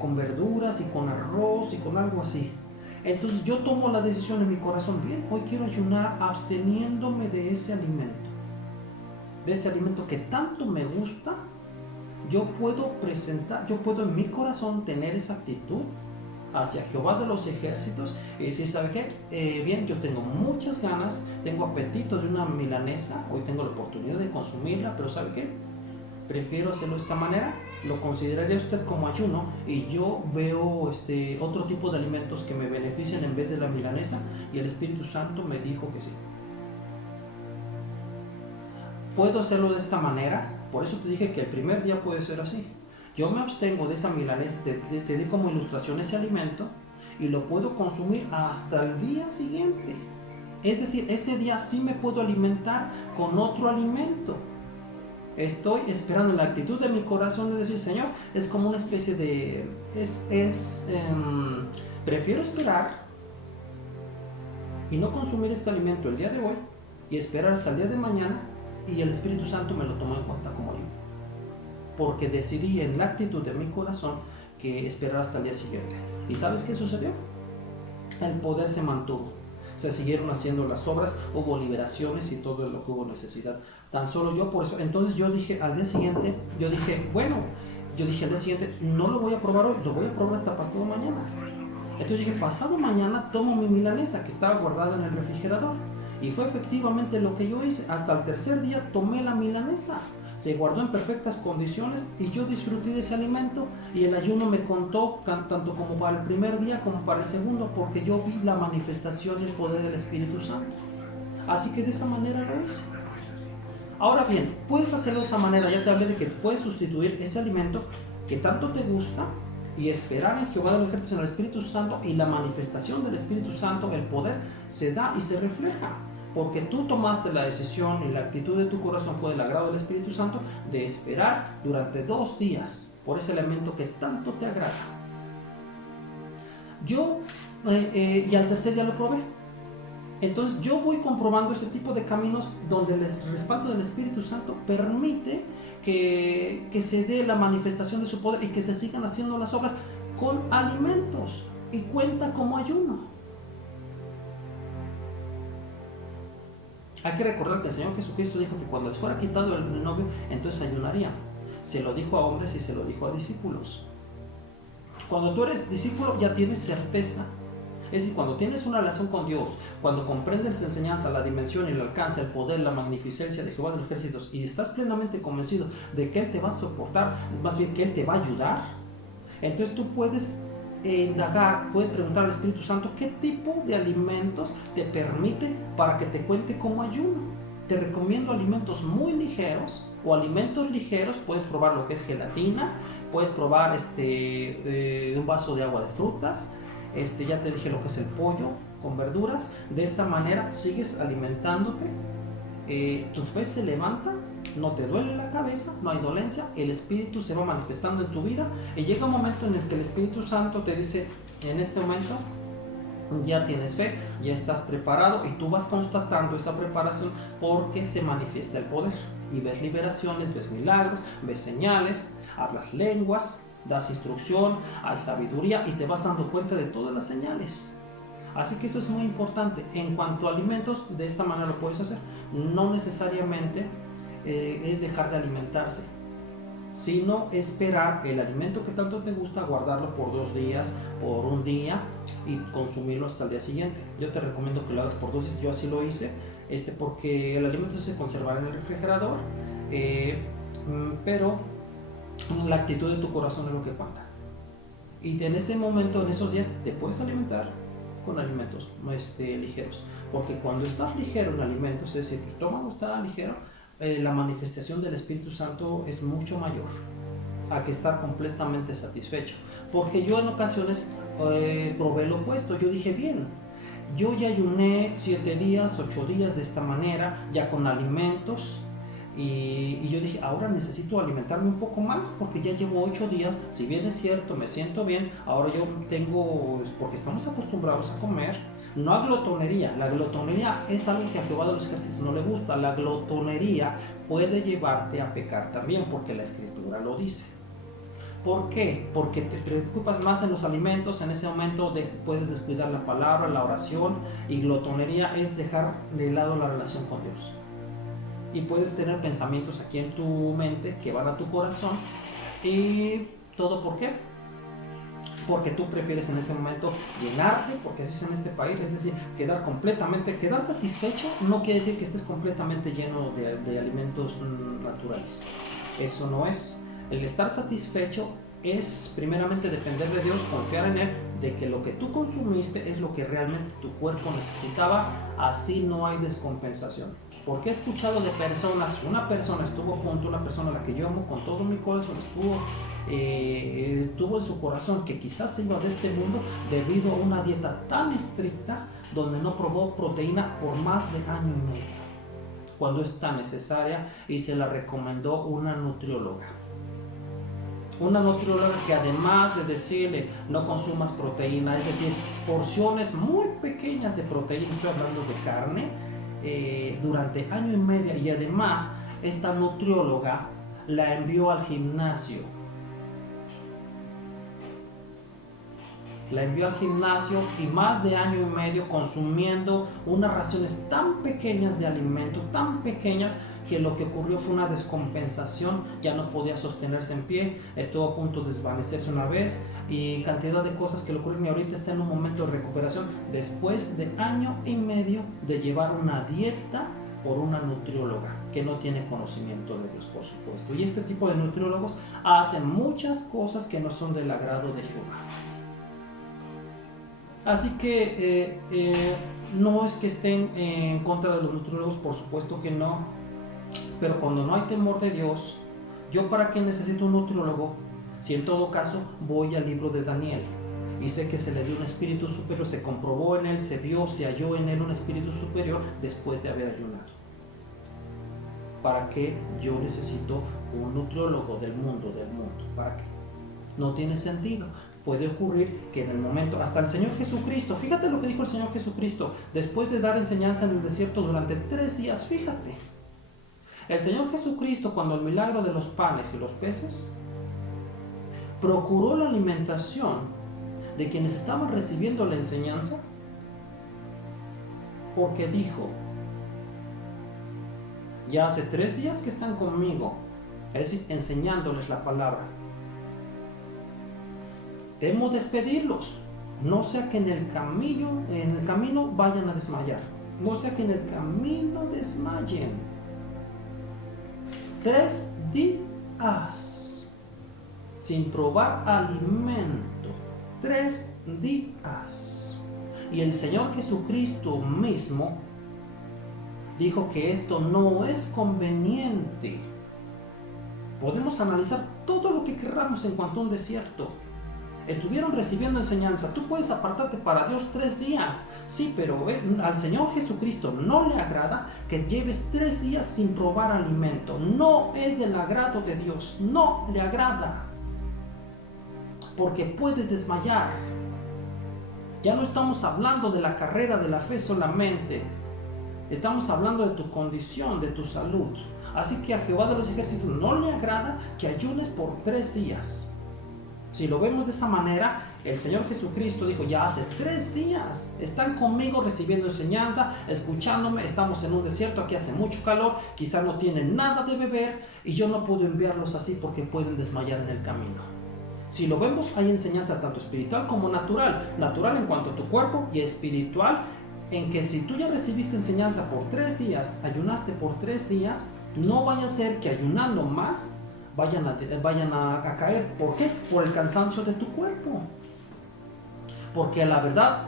con verduras y con arroz y con algo así. Entonces yo tomo la decisión en mi corazón, bien, hoy quiero ayunar absteniéndome de ese alimento que tanto me gusta. Yo puedo en mi corazón tener esa actitud hacia Jehová de los ejércitos y decir, ¿sabe qué? Bien, yo tengo muchas ganas, tengo apetito de una milanesa, hoy tengo la oportunidad de consumirla, pero ¿sabe qué? Prefiero hacerlo de esta manera. Lo consideraría usted como ayuno, y yo veo otro tipo de alimentos que me benefician en vez de la milanesa, y el Espíritu Santo me dijo que sí. Puedo hacerlo de esta manera, por eso te dije que el primer día puede ser así. Yo me abstengo de esa milanesa, te di como ilustración ese alimento, y lo puedo consumir hasta el día siguiente. Es decir, ese día sí me puedo alimentar con otro alimento. Estoy esperando. La actitud de mi corazón de decir, Señor, es como una especie de... prefiero esperar y no consumir este alimento el día de hoy y esperar hasta el día de mañana, y el Espíritu Santo me lo tomó en cuenta como yo. Porque decidí en la actitud de mi corazón que esperar hasta el día siguiente. ¿Y sabes qué sucedió? El poder se mantuvo. Se siguieron haciendo las obras, hubo liberaciones y todo lo que hubo necesidad. Tan solo yo por eso. Entonces yo dije al día siguiente, al día siguiente, no lo voy a probar hoy, lo voy a probar hasta pasado mañana. Entonces dije, pasado mañana tomo mi milanesa que estaba guardada en el refrigerador. Y fue efectivamente lo que yo hice. Hasta el tercer día tomé la milanesa. Se guardó en perfectas condiciones y yo disfruté de ese alimento, y el ayuno me contó tanto como para el primer día como para el segundo, porque yo vi la manifestación y el poder del Espíritu Santo. Así que de esa manera lo hice. Ahora bien, puedes hacerlo de esa manera. Ya te hablé de que puedes sustituir ese alimento que tanto te gusta y esperar en Jehová de los ejércitos, en el Espíritu Santo, y la manifestación del Espíritu Santo, el poder, se da y se refleja. Porque tú tomaste la decisión y la actitud de tu corazón fue del agrado del Espíritu Santo de esperar durante 2 días por ese elemento que tanto te agrada. Y al tercer día lo probé. Entonces yo voy comprobando ese tipo de caminos donde el respaldo del Espíritu Santo permite que se dé la manifestación de su poder y que se sigan haciendo las obras con alimentos, y cuenta como ayuno. Hay que recordar que el Señor Jesucristo dijo que cuando les fuera quitado el novio, entonces ayunarían. Se lo dijo a hombres y se lo dijo a discípulos. Cuando tú eres discípulo ya tienes certeza. Es decir, cuando tienes una relación con Dios, cuando comprendes la enseñanza, la dimensión y el alcance, el poder, la magnificencia de Jehová de los ejércitos, y estás plenamente convencido de que Él te va a soportar, más bien que Él te va a ayudar, entonces tú puedes indagar, puedes preguntar al Espíritu Santo qué tipo de alimentos te permite para que te cuente como ayuno. Te recomiendo alimentos muy ligeros o alimentos ligeros. Puedes probar lo que es gelatina, puedes probar un vaso de agua de frutas, ya te dije lo que es el pollo con verduras. De esa manera sigues alimentándote, tu fe se levanta, no te duele la cabeza, no hay dolencia, el Espíritu se va manifestando en tu vida, y llega un momento en el que el Espíritu Santo te dice, en este momento ya tienes fe, ya estás preparado, y tú vas constatando esa preparación porque se manifiesta el poder, y ves liberaciones, ves milagros, ves señales, hablas lenguas, das instrucción, hay sabiduría, y te vas dando cuenta de todas las señales. Así que eso es muy importante. En cuanto a alimentos, de esta manera lo puedes hacer. No necesariamente es dejar de alimentarse, sino esperar el alimento que tanto te gusta, guardarlo por 2 días, por 1 día, y consumirlo hasta el día siguiente. Yo te recomiendo que lo hagas por 2 días. Yo así lo hice, porque el alimento se conservará en el refrigerador, pero la actitud de tu corazón es lo que cuenta. Y en ese momento, en esos días, te puedes alimentar con alimentos ligeros, porque cuando estás ligero en alimentos, es decir, tu estómago está ligero, la manifestación del Espíritu Santo es mucho mayor a que estar completamente satisfecho. Porque yo en ocasiones probé lo opuesto. Yo dije, bien, yo ya ayuné 7 días, 8 días de esta manera, ya con alimentos, y yo dije, ahora necesito alimentarme un poco más, porque ya llevo 8 días, si bien es cierto, me siento bien, ahora yo tengo, porque estamos acostumbrados a comer, no a glotonería. La glotonería es algo que a Jehová de los ejércitos no le gusta. La glotonería puede llevarte a pecar también, porque la Escritura lo dice. ¿Por qué? Porque te preocupas más en los alimentos, en ese momento puedes descuidar la palabra, la oración, y glotonería es dejar de lado la relación con Dios. Y puedes tener pensamientos aquí en tu mente que van a tu corazón, y todo ¿por qué? Porque tú prefieres en ese momento llenarte, porque así es en este país, es decir, quedar satisfecho no quiere decir que estés completamente lleno de alimentos naturales. Eso no es. El estar satisfecho es primeramente depender de Dios, confiar en Él, de que lo que tú consumiste es lo que realmente tu cuerpo necesitaba, así no hay descompensación. Porque he escuchado de personas, una persona estuvo a punto, una persona a la que yo amo con todo mi corazón, tuvo en su corazón que quizás se iba de este mundo debido a una dieta tan estricta donde no probó proteína por más de 1 año y medio. cuando es tan necesaria, y se la recomendó una nutrióloga. Una nutrióloga que además de decirle no consumas proteína, es decir, porciones muy pequeñas de proteína, estoy hablando de carne, durante año y medio, y además esta nutrióloga la envió al gimnasio. La envió al gimnasio y más de año y medio consumiendo unas raciones tan pequeñas de alimento, tan pequeñas, que lo que ocurrió fue una descompensación, ya no podía sostenerse en pie, estuvo a punto de desvanecerse una vez y cantidad de cosas que le ocurrieron, y ahorita está en un momento de recuperación después de año y medio de llevar una dieta por una nutrióloga que no tiene conocimiento de Dios, por supuesto. Y este tipo de nutriólogos hacen muchas cosas que no son del agrado de Jehová. Así que no es que estén en contra de los nutriólogos, por supuesto que no. Pero cuando no hay temor de Dios, ¿yo para qué necesito un nutriólogo? Si en todo caso voy al libro de Daniel y sé que se le dio un espíritu superior, se comprobó en él, se halló en él un espíritu superior después de haber ayunado. ¿Para qué yo necesito un nutriólogo del mundo? ¿Para qué? No tiene sentido. Puede ocurrir que en el momento, hasta el Señor Jesucristo, fíjate lo que dijo el Señor Jesucristo, después de dar enseñanza en el desierto durante 3 días, fíjate. El Señor Jesucristo, cuando el milagro de los panes y los peces, procuró la alimentación de quienes estaban recibiendo la enseñanza, porque dijo, ya hace 3 días que están conmigo, es decir, enseñándoles la palabra. Temo despedirlos, no sea que en el camino vayan a desmayar, no sea que en el camino desmayen. 3 días sin probar alimento, 3 días. Y el Señor Jesucristo mismo dijo que esto no es conveniente. Podemos analizar todo lo que queramos en cuanto a un desierto. Estuvieron recibiendo enseñanza. Tú puedes apartarte para Dios 3 días. Sí, pero al Señor Jesucristo no le agrada que lleves 3 días sin probar alimento. No es del agrado de Dios. No le agrada. Porque puedes desmayar. Ya no estamos hablando de la carrera de la fe solamente. Estamos hablando de tu condición, de tu salud. Así que a Jehová de los ejércitos no le agrada que ayunes por 3 días. Si lo vemos de esa manera, el Señor Jesucristo dijo, ya hace 3 días están conmigo recibiendo enseñanza, escuchándome, estamos en un desierto, aquí hace mucho calor, quizá no tienen nada de beber y yo no puedo enviarlos así porque pueden desmayar en el camino. Si lo vemos, hay enseñanza tanto espiritual como natural. Natural en cuanto a tu cuerpo y espiritual en que si tú ya recibiste enseñanza por 3 días, ayunaste por 3 días, no vaya a ser que ayunando más vayan a caer. ¿Por qué? Por el cansancio de tu cuerpo. Porque la verdad,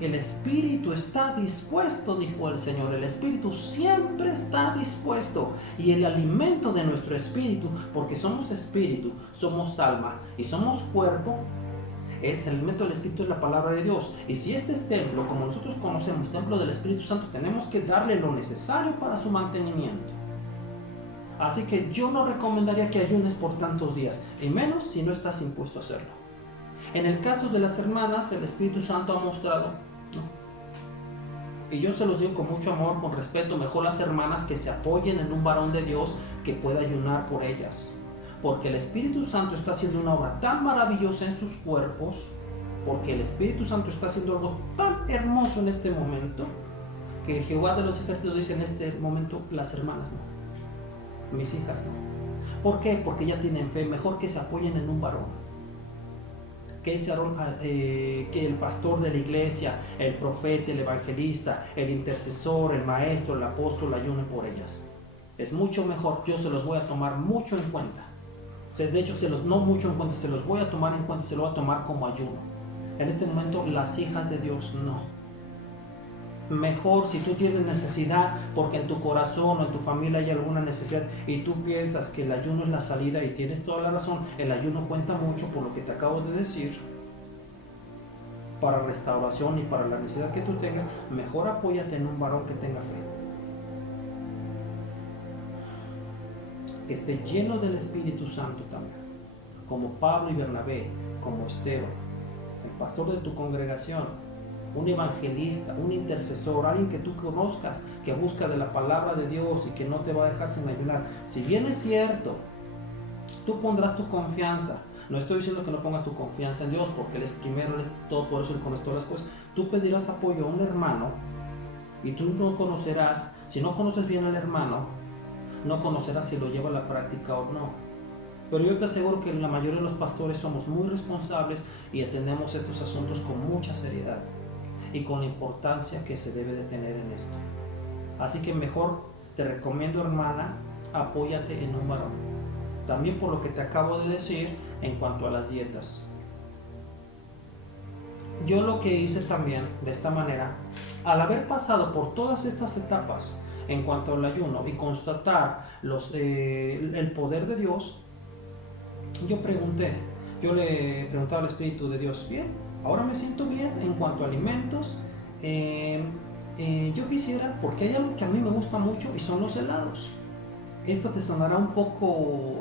el espíritu está dispuesto, dijo el Señor. El espíritu siempre está dispuesto. Y el alimento de nuestro espíritu, porque somos espíritu, somos alma y somos cuerpo, es el alimento del espíritu, es la palabra de Dios. Y si este es templo, como nosotros conocemos, templo del Espíritu Santo, tenemos que darle lo necesario para su mantenimiento. Así que yo no recomendaría que ayunes por tantos días, y menos si no estás impuesto a hacerlo. En el caso de las hermanas, el Espíritu Santo ha mostrado, ¿no? Y yo se los digo con mucho amor, con respeto, mejor las hermanas que se apoyen en un varón de Dios que pueda ayunar por ellas. Porque el Espíritu Santo está haciendo una obra tan maravillosa en sus cuerpos, porque el Espíritu Santo está haciendo algo tan hermoso en este momento, que Jehová de los ejércitos dice en este momento, las hermanas no. Mis hijas no. ¿Por qué? Porque ya tienen fe. Mejor que se apoyen en un varón, que el pastor de la iglesia, el profeta, el evangelista, el intercesor, el maestro, el apóstol ayune por ellas. Es mucho mejor. Yo se los voy a tomar mucho en cuenta. De hecho, no mucho en cuenta, se los voy a tomar en cuenta, se lo voy a tomar como ayuno. En este momento, las hijas de Dios no. Mejor si tú tienes necesidad, porque en tu corazón o en tu familia hay alguna necesidad y tú piensas que el ayuno es la salida, y tienes toda la razón, el ayuno cuenta mucho por lo que te acabo de decir, para restauración y para la necesidad que tú tengas, mejor apóyate en un varón que tenga fe. que esté lleno del Espíritu Santo también, como Pablo y Bernabé, como Esteban, el pastor de tu congregación, un evangelista, un intercesor, alguien que tú conozcas, que busca de la palabra de Dios y que no te va a dejar sin ayunar. Si bien es cierto, tú pondrás tu confianza. No estoy diciendo que no pongas tu confianza en Dios, porque Él es primero, Él es todo por eso Él conoce todas las cosas. Tú pedirás apoyo a un hermano y tú no conocerás, si no conoces bien al hermano, no conocerás si lo lleva a la práctica o no. Pero yo te aseguro que la mayoría de los pastores somos muy responsables y atendemos estos asuntos con mucha seriedad y con la importancia que se debe de tener en esto. Así que mejor te recomiendo, hermana, apóyate en un varón. También por lo que te acabo de decir en cuanto a las dietas. Yo lo que hice también de esta manera, al haber pasado por todas estas etapas en cuanto al ayuno y constatar el poder de Dios, yo le preguntaba al Espíritu de Dios, bien, ahora me siento bien en cuanto a alimentos, yo quisiera, porque hay algo que a mí me gusta mucho y son los helados. Esto te sonará un poco,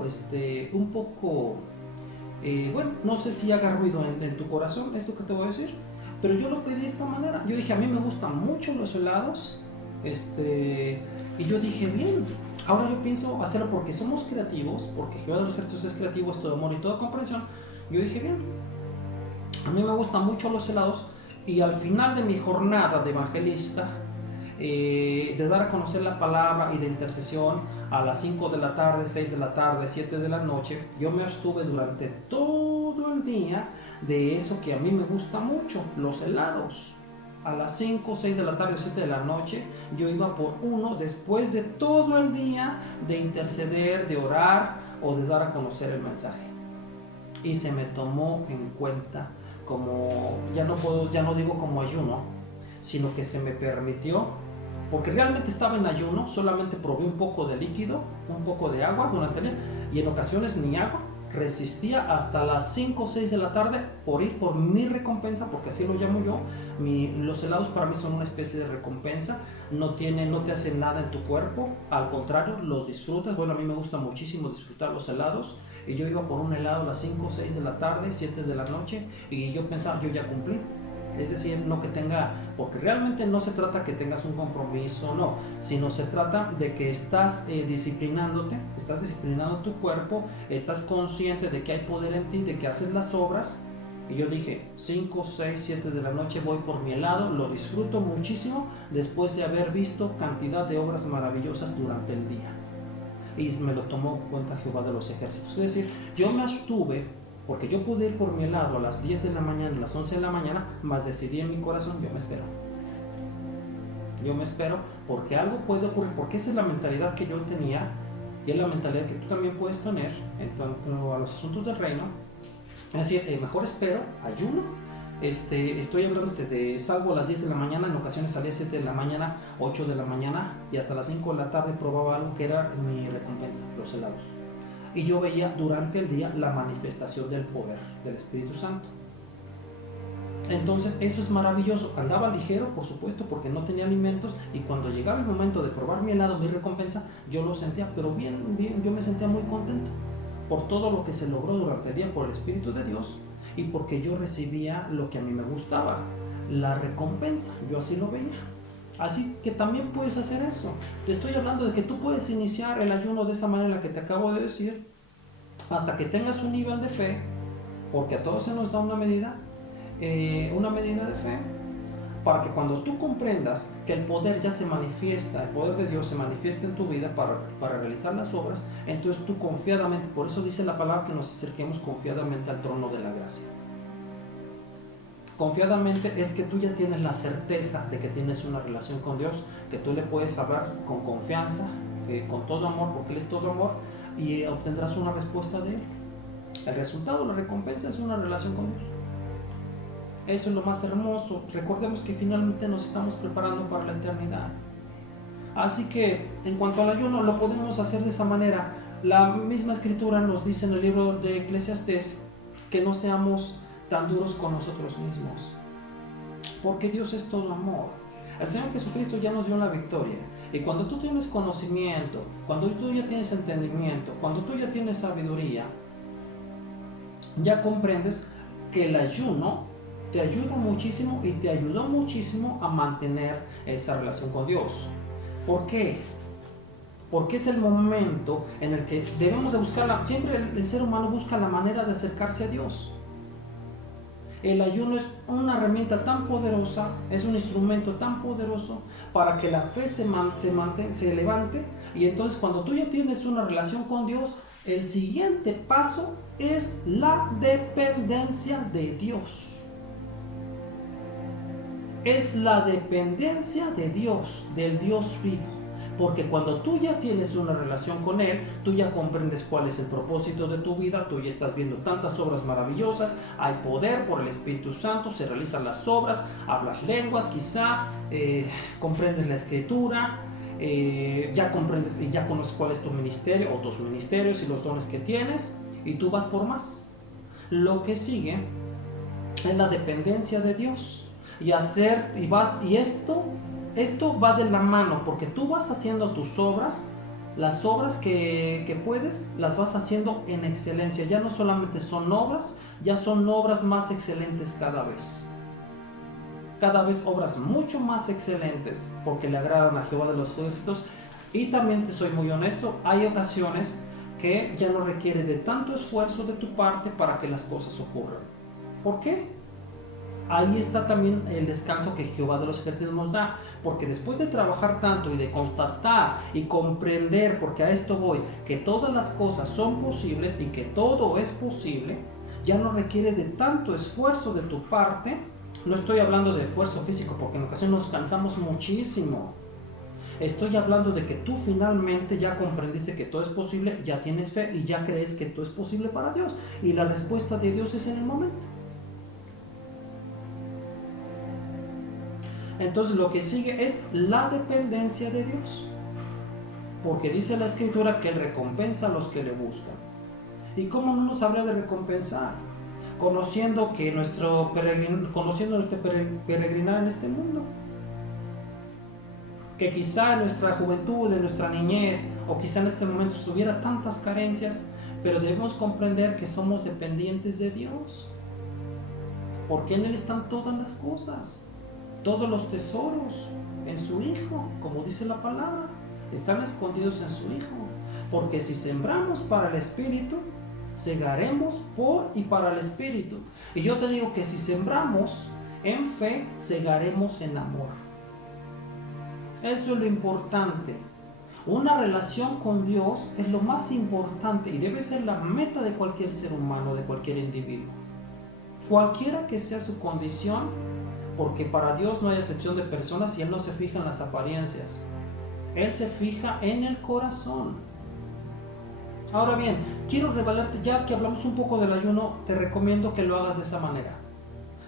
bueno, no sé si haga ruido en tu corazón esto que te voy a decir, pero yo lo pedí de esta manera. Yo dije, a mí me gustan mucho los helados, y yo dije, bien, ahora yo pienso hacerlo porque somos creativos, porque Jehová de los ejércitos es creativo, es todo amor y toda comprensión. Yo dije, bien, a mí me gustan mucho los helados, y al final de mi jornada de evangelista, de dar a conocer la palabra y de intercesión a las 5 de la tarde, 6 de la tarde, 7 de la noche, yo me abstuve durante todo el día de eso que a mí me gusta mucho, los helados. A las 5, 6 de la tarde o 7 de la noche yo iba por uno después de todo el día de interceder, de orar o de dar a conocer el mensaje. Y se me tomó en cuenta como, ya no digo como ayuno, sino que se me permitió, porque realmente estaba en ayuno, solamente probé un poco de líquido, un poco de agua durante el día, y en ocasiones ni agua, resistía hasta las 5 o 6 de la tarde por ir por mi recompensa, porque así lo llamo yo. Los helados para mí son una especie de recompensa, no te hacen nada en tu cuerpo, al contrario, los disfrutas. Bueno, a mí me gusta muchísimo disfrutar los helados, y yo iba por un helado a las 5 o 6 de la tarde, 7 de la noche, y yo pensaba, yo ya cumplí. Es decir, no que tenga, porque realmente no se trata que tengas un compromiso, no, sino se trata de que estás disciplinándote, estás disciplinando tu cuerpo, estás consciente de que hay poder en ti, de que haces las obras. Y yo dije, 5, 6, 7 de la noche voy por mi helado, lo disfruto muchísimo después de haber visto cantidad de obras maravillosas durante el día. Y me lo tomó en cuenta Jehová de los ejércitos. Es decir, yo me abstuve porque yo pude ir por mi helado a las 10 de la mañana, a las 11 de la mañana, mas decidí en mi corazón, yo me espero. Yo me espero porque algo puede ocurrir, porque esa es la mentalidad que yo tenía y es la mentalidad que tú también puedes tener en cuanto a los asuntos del reino. Es decir, mejor espero, ayuno. Estoy hablándote de salgo a las 10 de la mañana, en ocasiones salía a 7 de la mañana, 8 de la mañana y hasta las 5 de la tarde probaba algo que era mi recompensa, los helados. Y yo veía durante el día la manifestación del poder del Espíritu Santo. Entonces eso es maravilloso. Andaba ligero, por supuesto, porque no tenía alimentos, y cuando llegaba el momento de probar mi helado, mi recompensa, yo lo sentía, pero bien, yo me sentía muy contento por todo lo que se logró durante el día por el Espíritu de Dios y porque yo recibía lo que a mí me gustaba, la recompensa. Yo así lo veía. Así que también puedes hacer eso. Te estoy hablando de que tú puedes iniciar el ayuno de esa manera en la que te acabo de decir, hasta que tengas un nivel de fe, porque a todos se nos da una medida de fe, para que cuando tú comprendas que el poder ya se manifiesta, el poder de Dios se manifiesta en tu vida para realizar las obras, entonces tú confiadamente, por eso dice la palabra que nos acerquemos confiadamente al trono de la gracia. Confiadamente es que tú ya tienes la certeza de que tienes una relación con Dios, que tú le puedes hablar con confianza, con todo amor, porque Él es todo amor, y obtendrás una respuesta de Él. El resultado, la recompensa, es una relación con Dios. Eso es lo más hermoso. Recordemos que finalmente nos estamos preparando para la eternidad. Así que en cuanto al ayuno, lo podemos hacer de esa manera. La misma escritura nos dice en el libro de Eclesiastés que no seamos tan duros con nosotros mismos, porque Dios es todo amor. El Señor Jesucristo ya nos dio la victoria, Y cuando tú tienes conocimiento, cuando tú ya tienes entendimiento, cuando tú ya tienes sabiduría, ya comprendes que el ayuno te ayuda muchísimo y te ayudó muchísimo a mantener esa relación con Dios. ¿Por qué? Porque es el momento en el que debemos de buscar, siempre el ser humano busca la manera de acercarse a Dios. El ayuno es una herramienta tan poderosa, es un instrumento tan poderoso para que la fe se levante, y entonces cuando tú ya tienes una relación con Dios, el siguiente paso es la dependencia de Dios. Es la dependencia de Dios, del Dios vivo. Porque cuando tú ya tienes una relación con Él, tú ya comprendes cuál es el propósito de tu vida, tú ya estás viendo tantas obras maravillosas, hay poder por el Espíritu Santo, se realizan las obras, hablas lenguas quizá, comprendes la Escritura, ya comprendes y ya conoces cuál es tu ministerio o tus ministerios y los dones que tienes, y tú vas por más. Lo que sigue es la dependencia de Dios y esto va de la mano, porque tú vas haciendo tus obras, las obras que puedes, las vas haciendo en excelencia. Ya no solamente son obras, ya son obras más excelentes cada vez. Cada vez obras mucho más excelentes, porque le agradan a Jehová de los ejércitos. Y también te soy muy honesto, hay ocasiones que ya no requiere de tanto esfuerzo de tu parte para que las cosas ocurran. ¿Por qué? Ahí está también el descanso que Jehová de los ejércitos nos da, porque después de trabajar tanto y de constatar y comprender, porque a esto voy, que todas las cosas son posibles y que todo es posible, ya no requiere de tanto esfuerzo de tu parte. No estoy hablando de esfuerzo físico, porque en ocasiones nos cansamos muchísimo. Estoy hablando de que tú finalmente ya comprendiste que todo es posible, ya tienes fe y ya crees que todo es posible para Dios, y la respuesta de Dios es en el momento. Entonces lo que sigue es la dependencia de Dios, porque dice la Escritura que Él recompensa a los que le buscan. ¿Y cómo no nos habría de recompensar? Conociendo nuestro peregrinar en este mundo, que quizá en nuestra juventud, en nuestra niñez, o quizá en este momento tuviera tantas carencias, pero debemos comprender que somos dependientes de Dios, porque en Él están todas las cosas. Todos los tesoros en su Hijo, como dice la palabra, están escondidos en su Hijo. Porque si sembramos para el Espíritu, segaremos por y para el Espíritu. Y yo te digo que si sembramos en fe, segaremos en amor. Eso es lo importante. Una relación con Dios es lo más importante y debe ser la meta de cualquier ser humano, de cualquier individuo. Cualquiera que sea su condición, porque para Dios no hay excepción de personas y Él no se fija en las apariencias. Él se fija en el corazón. Ahora bien, quiero revelarte, ya que hablamos un poco del ayuno, te recomiendo que lo hagas de esa manera.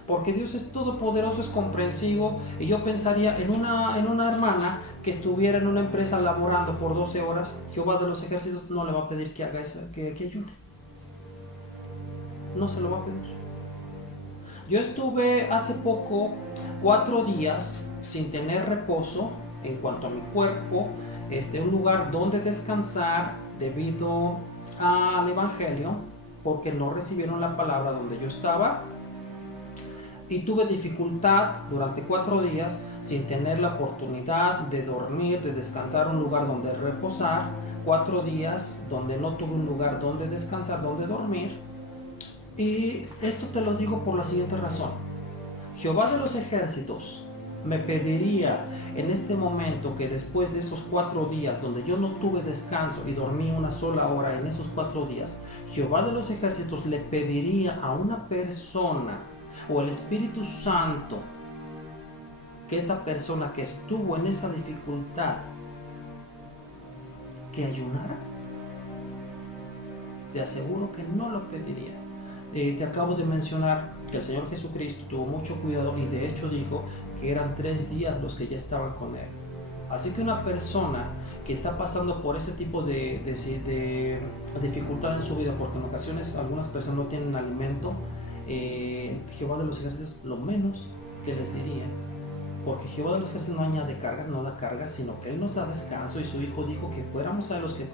Porque Dios es todopoderoso, es comprensivo, y yo pensaría en una hermana que estuviera en una empresa laborando por 12 horas, Jehová de los ejércitos no le va a pedir que haga eso, que ayune. No se lo va a pedir. Yo estuve hace poco 4 días sin tener reposo en cuanto a mi cuerpo, un lugar donde descansar debido al Evangelio, porque no recibieron la palabra donde yo estaba, y tuve dificultad durante 4 días sin tener la oportunidad de dormir, de descansar, un lugar donde reposar. 4 días donde no tuve un lugar donde descansar, donde dormir. Y esto te lo digo por la siguiente razón. Jehová de los ejércitos me pediría en este momento que después de esos 4 días donde yo no tuve descanso y dormí una sola hora en esos 4 días, Jehová de los ejércitos le pediría a una persona o el Espíritu Santo, que esa persona que estuvo en esa dificultad, que ayunara. Te aseguro que no lo pediría. Te acabo de mencionar que el Señor Jesucristo tuvo mucho cuidado y de hecho dijo que eran 3 días los que ya estaban con Él. Así que una persona que está pasando por ese tipo de dificultad en su vida, porque en ocasiones algunas personas no tienen alimento, Jehová de los ejércitos lo menos que les diría porque Jehová de los ejércitos no añade cargas, no da cargas, sino que Él nos da descanso, y su Hijo dijo que fuéramos a los que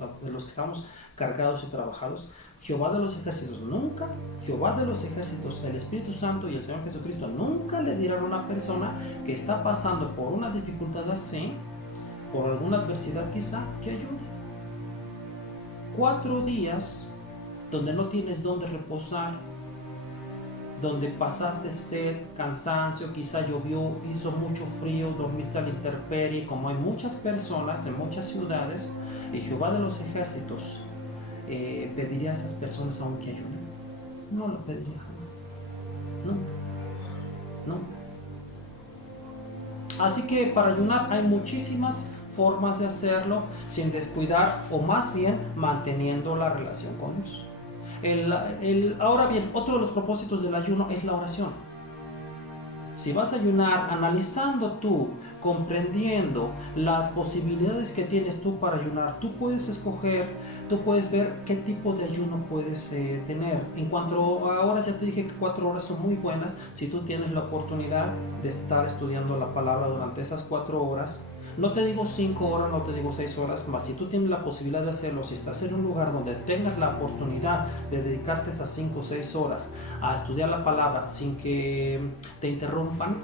estamos cargados y trabajados. Jehová de los ejércitos nunca, Jehová de los ejércitos, el Espíritu Santo y el Señor Jesucristo nunca le dirán a una persona que está pasando por una dificultad así, por alguna adversidad quizá, que ayude. 4 días donde no tienes dónde reposar, donde pasaste sed, cansancio, quizá llovió, hizo mucho frío, dormiste a la intemperie, como hay muchas personas en muchas ciudades, y Jehová de los ejércitos pediría a esas personas aún que ayuden. No lo pediría jamás. No. Así que para ayunar hay muchísimas formas de hacerlo sin descuidar, o más bien manteniendo la relación con Dios. Ahora bien, otro de los propósitos del ayuno es la oración. Si vas a ayunar analizando tú, comprendiendo las posibilidades que tienes tú para ayunar, tú puedes escoger, tú puedes ver qué tipo de ayuno puedes tener. En cuanto a horas, ya te dije que 4 horas son muy buenas. Si tú tienes la oportunidad de estar estudiando la palabra durante esas 4 horas, no te digo 5 horas, no te digo 6 horas, más si tú tienes la posibilidad de hacerlo, si estás en un lugar donde tengas la oportunidad de dedicarte esas 5 o 6 horas a estudiar la palabra sin que te interrumpan,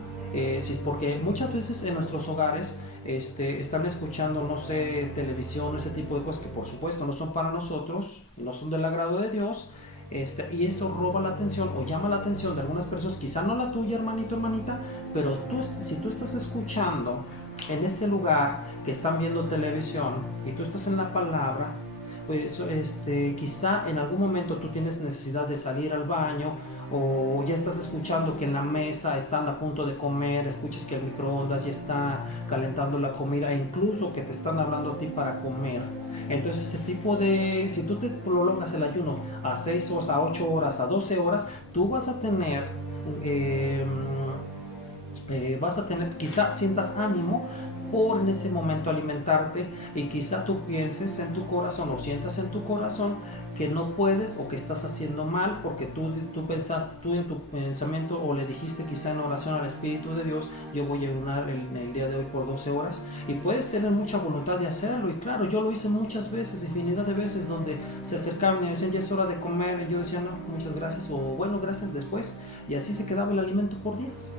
porque muchas veces en nuestros hogares están escuchando, no sé, televisión, ese tipo de cosas que por supuesto no son para nosotros, no son del agrado de Dios, y eso roba la atención o llama la atención de algunas personas, quizá no la tuya, hermanito, hermanita, pero si tú estás escuchando en ese lugar que están viendo televisión y tú estás en la palabra, pues quizá en algún momento tú tienes necesidad de salir al baño, o ya estás escuchando que en la mesa están a punto de comer, escuchas que el microondas ya está calentando la comida, e incluso que te están hablando a ti para comer. Entonces ese tipo si tú te prolongas el ayuno a 6 horas, a 8 horas, a 12 horas, tú vas a tener quizá sientas ánimo por en ese momento alimentarte, y quizá tú pienses en tu corazón o sientas en tu corazón que no puedes o que estás haciendo mal, porque tú pensaste, tú en tu pensamiento o le dijiste quizá en oración al Espíritu de Dios, yo voy a ayunar el día de hoy por 12 horas, y puedes tener mucha voluntad de hacerlo. Y claro, yo lo hice muchas veces, infinidad de veces, donde se acercaban y me decían ya es hora de comer, y yo decía no, muchas gracias, o bueno, gracias después, y así se quedaba el alimento por días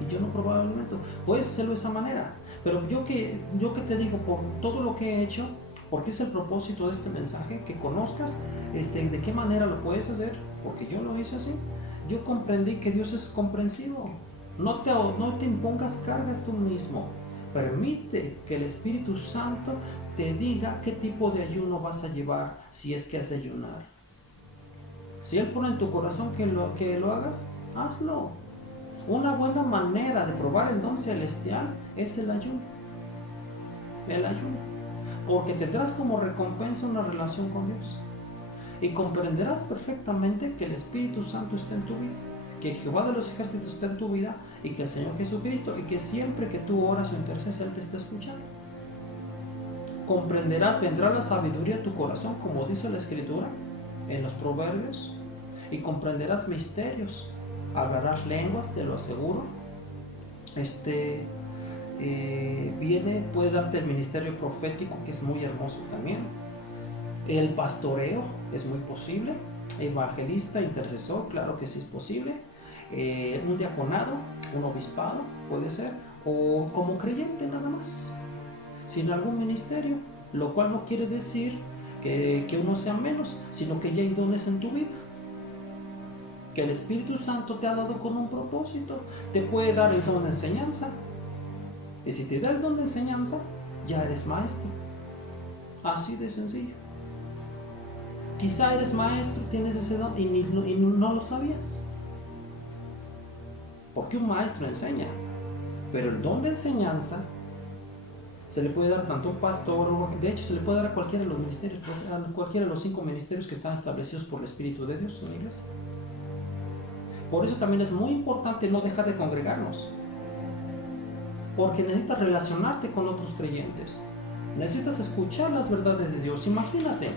y yo no probaba el alimento. Puedes hacerlo de esa manera, pero yo que te digo, por todo lo que he hecho, porque es el propósito de este mensaje, que conozcas de qué manera lo puedes hacer, porque yo lo hice así. Yo comprendí que Dios es comprensivo. No te impongas cargas tú mismo. Permite que el Espíritu Santo te diga qué tipo de ayuno vas a llevar, si es que has de ayunar. Si Él pone en tu corazón que lo hagas, hazlo. Una buena manera de probar el don celestial es el ayuno. El ayuno. Porque tendrás como recompensa una relación con Dios. Y comprenderás perfectamente que el Espíritu Santo está en tu vida, que Jehová de los ejércitos está en tu vida, y que el Señor Jesucristo, y que siempre que tú oras o intercedes, Él te está escuchando. Comprenderás, vendrá la sabiduría a tu corazón, como dice la Escritura en los Proverbios, y comprenderás misterios. Hablarás lenguas, te lo aseguro. Puede darte el ministerio profético, que es muy hermoso también. El pastoreo es muy posible. Evangelista, intercesor, claro que sí es posible. Un diaconado, un obispado, puede ser. O como creyente nada más, sin algún ministerio, lo cual no quiere decir que uno sea menos, sino que ya hay dones en tu vida, que el Espíritu Santo te ha dado con un propósito. Te puede dar el don de enseñanza, y si te da el don de enseñanza, ya eres maestro. Así de sencillo. Quizá eres maestro, tienes ese don y no lo sabías, porque un maestro enseña, pero el don de enseñanza se le puede dar tanto a un pastor, de hecho se le puede dar a cualquiera de los ministerios, a cualquiera de los 5 ministerios que están establecidos por el Espíritu de Dios en la iglesia. Por eso también es muy importante no dejar de congregarnos, porque necesitas relacionarte con otros creyentes, necesitas escuchar las verdades de Dios. Imagínate,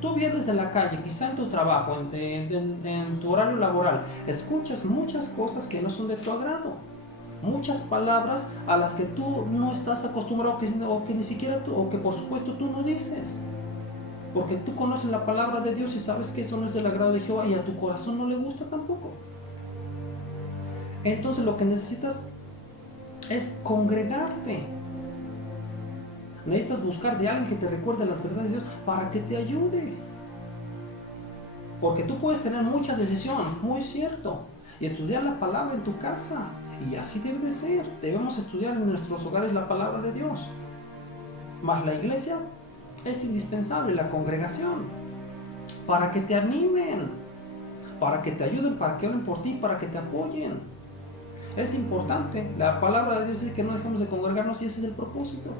tú vienes de la calle, quizá en tu trabajo, en tu horario laboral, escuchas muchas cosas que no son de tu agrado. muchas palabras a las que tú no estás acostumbrado, o que ni siquiera tú, o que por supuesto tú no dices. Porque tú conoces la palabra de Dios y sabes que eso no es del agrado de Jehová y a tu corazón no le gusta tampoco. Entonces lo que necesitas es congregarte. Necesitas buscar de alguien que te recuerde las verdades de Dios para que te ayude. Porque tú puedes tener mucha decisión, muy cierto, y estudiar la palabra en tu casa. Y así debe de ser. Debemos estudiar en nuestros hogares la palabra de Dios. Mas la iglesia es indispensable, la congregación, para que te animen, para que te ayuden, para que oren por ti, para que te apoyen. Es importante. La palabra de Dios dice que no dejemos de congregarnos y ese es el propósito.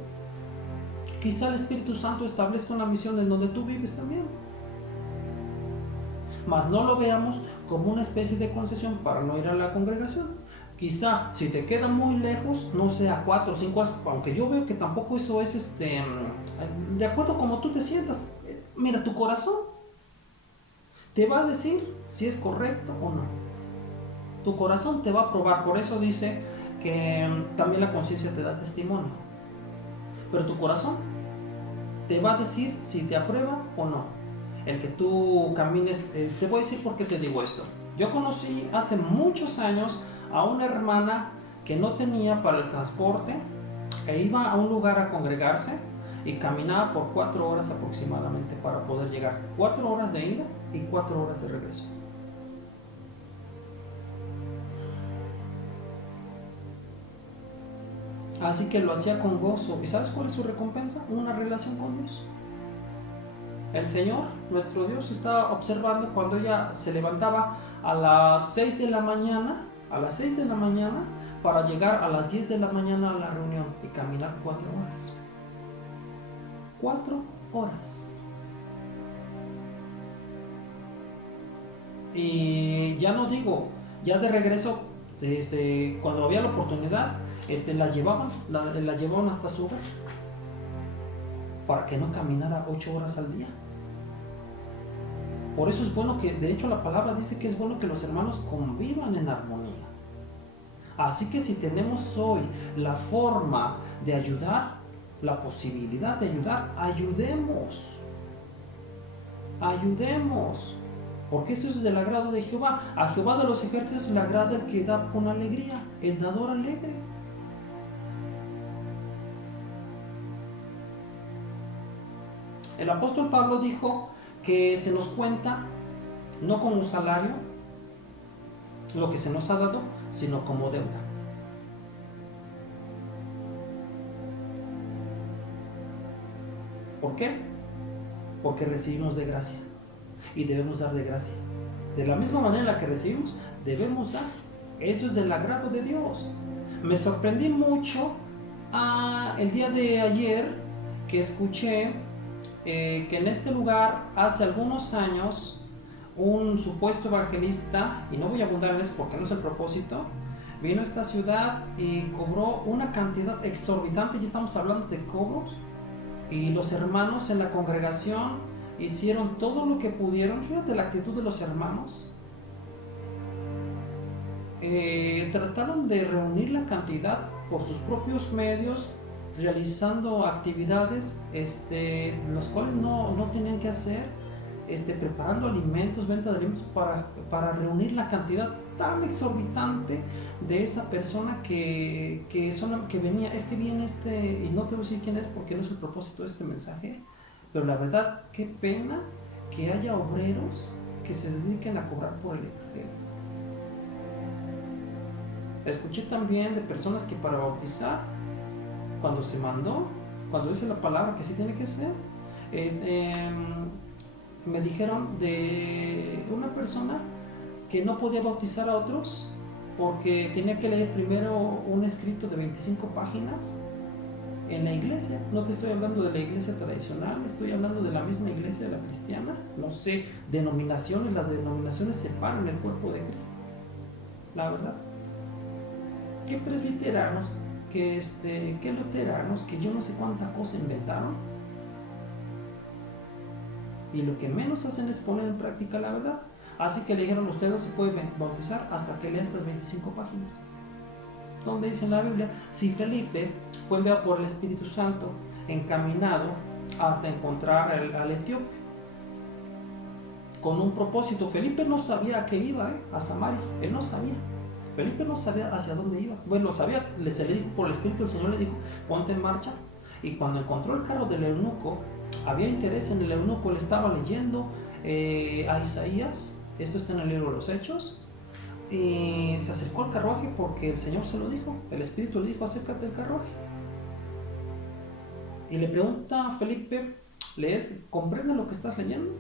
Quizá el Espíritu Santo establezca una misión en donde tú vives también. Mas no lo veamos como una especie de concesión para no ir a la congregación. Quizá si te queda muy lejos, no sé, a 4 o 5 horas, aunque yo veo que tampoco eso es de acuerdo como tú te sientas. Mira, tu corazón te va a decir si es correcto o no. Tu corazón te va a probar. Por eso dice que también la conciencia te da testimonio. Pero tu corazón te va a decir si te aprueba o no. El que tú camines, te voy a decir por qué te digo esto. Yo conocí hace muchos años a una hermana que no tenía para el transporte, que iba a un lugar a congregarse y caminaba por 4 horas aproximadamente para poder llegar. 4 horas de ida y 4 horas de regreso. Así que lo hacía con gozo. ¿Y sabes cuál es su recompensa? Una relación con Dios. El Señor, nuestro Dios, estaba observando cuando ella se levantaba a las 6 de la mañana, para llegar a las 10 de la mañana a la reunión y caminar 4 horas. 4 horas. Y ya no digo, ya de regreso, cuando había la oportunidad, la llevaban hasta su hogar para que no caminara 8 horas al día. Por eso es bueno que, de hecho la palabra dice que es bueno que los hermanos convivan en armonía. Así que si tenemos hoy la forma de ayudar, la posibilidad de ayudar, ayudemos. Porque eso es del agrado de Jehová. A Jehová de los ejércitos le agrada el que da con alegría, el dador alegre. El apóstol Pablo dijo que se nos cuenta no como salario lo que se nos ha dado, sino como deuda. ¿Por qué? Porque recibimos de gracia y debemos dar de gracia. De la misma manera en la que recibimos, debemos dar. Eso es del agrado de Dios. Me sorprendí mucho el día de ayer que escuché que en este lugar hace algunos años un supuesto evangelista, y no voy a abundar en eso porque no es el propósito, vino a esta ciudad y cobró una cantidad exorbitante, ya estamos hablando de cobros, y los hermanos en la congregación hicieron todo lo que pudieron. Fíjate la actitud de los hermanos. Trataron de reunir la cantidad por sus propios medios, realizando actividades los cuales no tenían que hacer, preparando alimentos, venta de alimentos para reunir la cantidad tan exorbitante de esa persona que venía. Es que viene y no te voy a decir quién es porque no es el propósito de este mensaje, pero la verdad, qué pena que haya obreros que se dediquen a cobrar por el evangelio. Escuché también de personas que para bautizar, cuando dice la palabra que así tiene que ser, me dijeron de una persona que no podía bautizar a otros porque tenía que leer primero un escrito de 25 páginas en la iglesia. No te estoy hablando de la iglesia tradicional, estoy hablando de la misma iglesia de la cristiana. No sé, denominaciones, las denominaciones separan el cuerpo de Cristo, la verdad. ¿Qué presbiteranos? ¿Qué luteranos? Que yo no sé cuánta cosa inventaron. Y lo que menos hacen es poner en práctica la verdad. Así que le dijeron, usted no se puede bautizar hasta que lea estas 25 páginas. donde dice en la Biblia, si Felipe fue enviado por el Espíritu Santo, encaminado hasta encontrar al etíope, con un propósito. Felipe no sabía a qué iba, a Samaria, él no sabía. Felipe no sabía hacia dónde iba. Bueno, sabía, se le dijo por el Espíritu, el Señor le dijo, ponte en marcha. Y cuando encontró el carro del eunuco, había interés en el eunuco, le estaba leyendo a Isaías, esto está en el libro de los Hechos, y se acercó al carruaje porque el Señor se lo dijo, el Espíritu le dijo, acércate al carruaje. Y le pregunta a Felipe, ¿comprende lo que estás leyendo?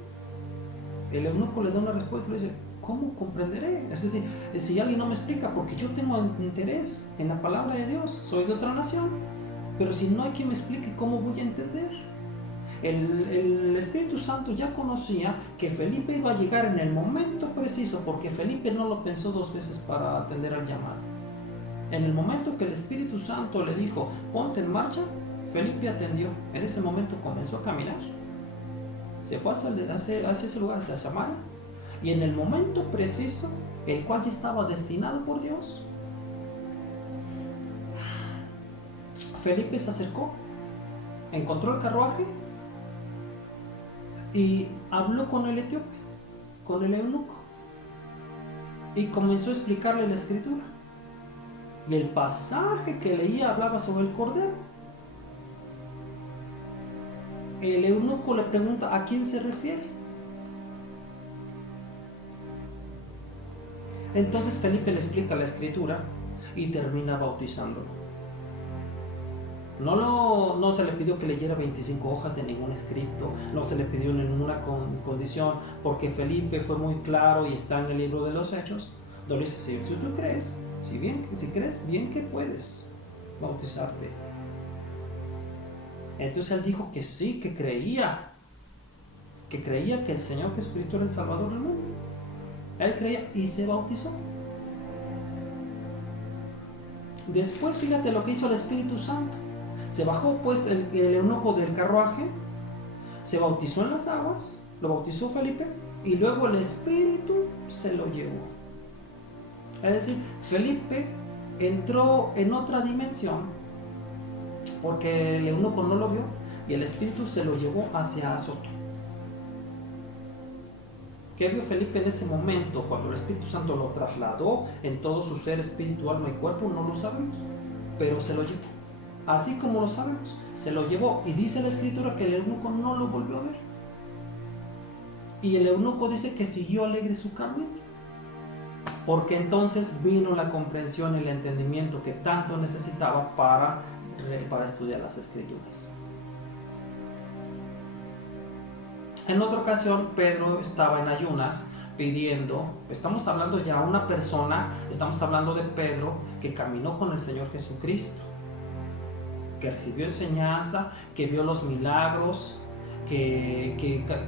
El eunuco le da una respuesta y le dice, ¿cómo comprenderé? Es decir, si alguien no me explica, porque yo tengo interés en la palabra de Dios, soy de otra nación, pero si no hay quien me explique, ¿cómo voy a entender? El Espíritu Santo ya conocía que Felipe iba a llegar en el momento preciso, porque Felipe no lo pensó dos veces para atender al llamado. En el momento que el Espíritu Santo le dijo, ponte en marcha, Felipe atendió. En ese momento comenzó a caminar. Se fue hacia ese lugar, hacia Samaria, y en el momento preciso, el cual ya estaba destinado por Dios, Felipe se acercó, encontró el carruaje y habló con el etíope, con el eunuco, y comenzó a explicarle la escritura. Y el pasaje que leía hablaba sobre el cordero. El eunuco le pregunta, ¿a quién se refiere? Entonces Felipe le explica la escritura y termina bautizándolo. No se le pidió que leyera 25 hojas de ningún escrito, no se le pidió ninguna condición, porque Felipe fue muy claro y está en el libro de los Hechos, donde dice, si tú crees, si crees, bien que puedes bautizarte. Entonces él dijo que sí, que creía que el Señor Jesucristo era el Salvador del mundo. Él creía y se bautizó. Después, fíjate lo que hizo el Espíritu Santo. Se bajó pues el eunuco del carruaje, se bautizó en las aguas, lo bautizó Felipe, y luego el Espíritu se lo llevó. Es decir, Felipe entró en otra dimensión, porque el eunuco no lo vio, y el Espíritu se lo llevó hacia Azoto. ¿Qué vio Felipe en ese momento cuando el Espíritu Santo lo trasladó en todo su ser, espíritu, alma y cuerpo? No lo sabemos, pero se lo llevó. Así como lo sabemos, se lo llevó, y dice la escritura que el eunuco no lo volvió a ver. Y el eunuco dice que siguió alegre su camino, porque entonces vino la comprensión y el entendimiento que tanto necesitaba para estudiar las escrituras. En otra ocasión, Pedro estaba en ayunas pidiendo, estamos hablando ya de una persona, estamos hablando de Pedro que caminó con el Señor Jesucristo, que recibió enseñanza, que vio los milagros, que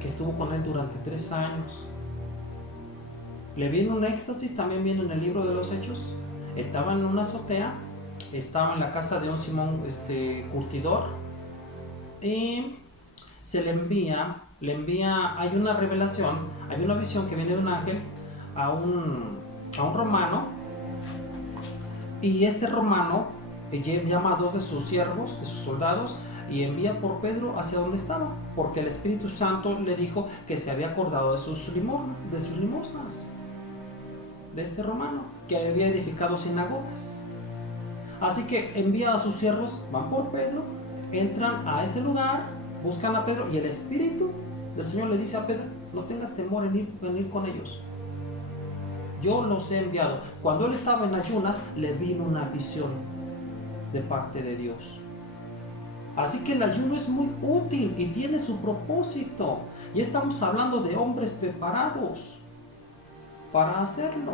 estuvo con él durante 3 años. Le vino un éxtasis, también viene en el libro de los Hechos. Estaba en una azotea, estaba en la casa de un Simón curtidor, y se le envía, hay una revelación, hay una visión que viene de un ángel a un romano, y este romano llama a 2 de sus siervos, de sus soldados, y envía por Pedro hacia donde estaba, porque el Espíritu Santo le dijo que se había acordado de sus limosnas, de este romano, que había edificado sinagogas. Así que envía a sus siervos, van por Pedro, entran a ese lugar, buscan a Pedro, y el Espíritu del Señor le dice a Pedro, no tengas temor en ir con ellos, yo los he enviado. Cuando él estaba en ayunas, le vino una visión de parte de Dios. Así que el ayuno es muy útil y tiene su propósito, y estamos hablando de hombres preparados para hacerlo.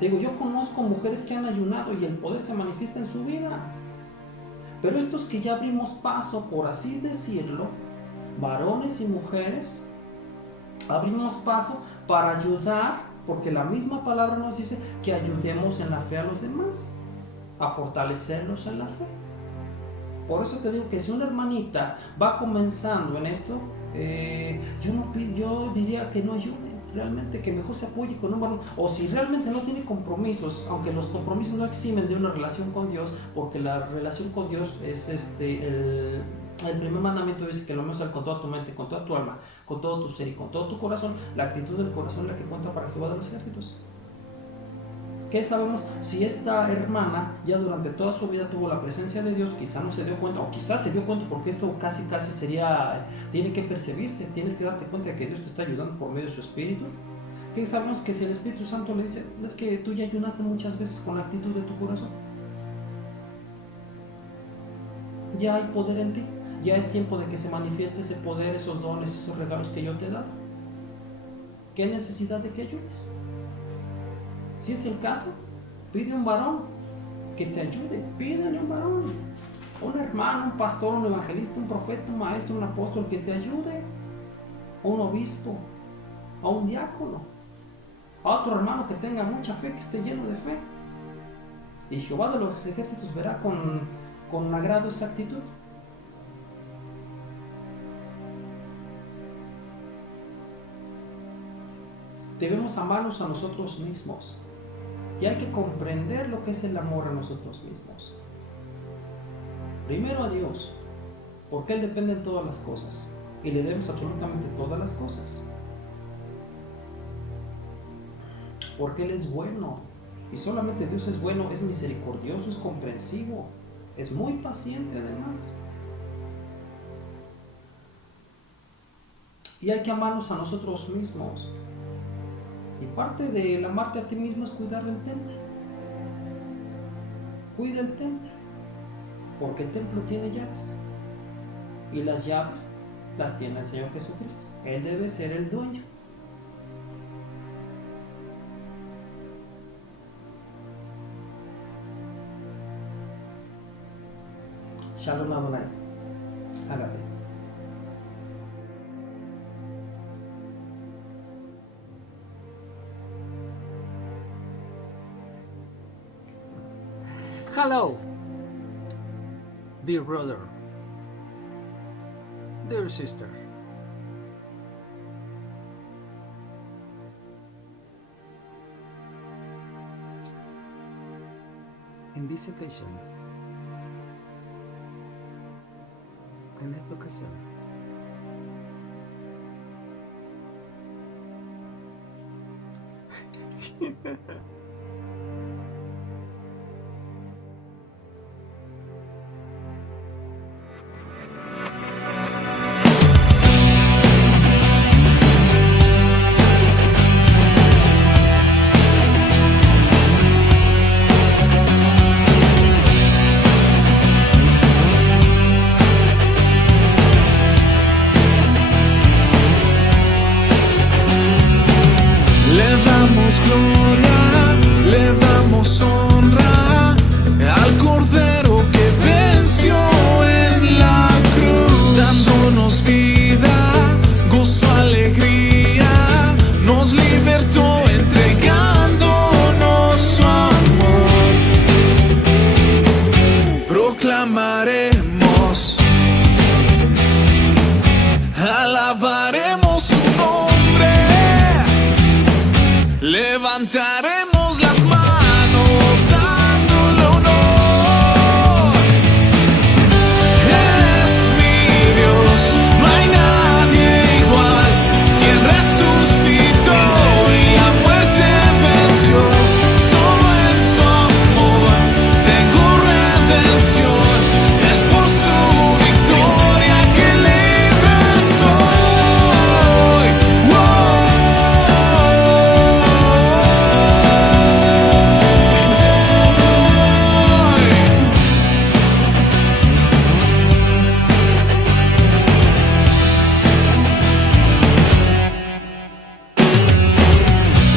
Te digo, yo conozco mujeres que han ayunado y el poder se manifiesta en su vida, pero estos que ya abrimos paso, por así decirlo, varones y mujeres, abrimos paso para ayudar, porque la misma palabra nos dice que ayudemos en la fe a los demás, a fortalecerlos en la fe. Por eso te digo que si una hermanita va comenzando en esto, yo diría que no ayune, realmente que mejor se apoye con un varón, o si realmente no tiene compromisos, aunque los compromisos no eximen de una relación con Dios, porque la relación con Dios es el primer mandamiento dice que lo ames con toda tu mente, con toda tu alma, con todo tu ser y con todo tu corazón. La actitud del corazón es la que cuenta para Jehová de los ejércitos. ¿Qué sabemos? Si esta hermana ya durante toda su vida tuvo la presencia de Dios, quizá no se dio cuenta, o quizás se dio cuenta, porque esto casi sería, tiene que percibirse, tienes que darte cuenta de que Dios te está ayudando por medio de su Espíritu. ¿Qué sabemos? Que si el Espíritu Santo le dice, es que tú ya ayunaste muchas veces con la actitud de tu corazón, ya hay poder en ti, ya es tiempo de que se manifieste ese poder, esos dones, esos regalos que yo te he dado. ¿Qué necesidad de que ayudes? Si es el caso, pide un varón que te ayude, pídele un varón, un hermano, un pastor, un evangelista, un profeta, un maestro, un apóstol que te ayude, un obispo, a un diácono, a otro hermano que tenga mucha fe, que esté lleno de fe. Y Jehová de los ejércitos verá con agrado esa actitud. Debemos amarnos a nosotros mismos. Y hay que comprender lo que es el amor a nosotros mismos. Primero a Dios, porque Él depende en todas las cosas y le debemos absolutamente todas las cosas. Porque Él es bueno y solamente Dios es bueno, es misericordioso, es comprensivo, es muy paciente además. Y hay que amarnos a nosotros mismos. Y parte del amarte a ti mismo es cuidar del templo. Cuida el templo, porque el templo tiene llaves. Y las llaves las tiene el Señor Jesucristo. Él debe ser el dueño. Shalom Adonai. Hágame. Hello, dear brother, dear sister. In this occasion, en esta ocasión, gloria, le damos honra al Cordero que venció en la cruz, dándonos vida, gozo, alegría, nos libertó entregándonos su amor. Proclamaremos, alabaremos su nombre. Levantaremos las manos dándole honor. Él es mi Dios, no hay nadie igual, quien resucitó y la muerte venció. Solo en su amor tengo redención, es por su victoria que libre soy.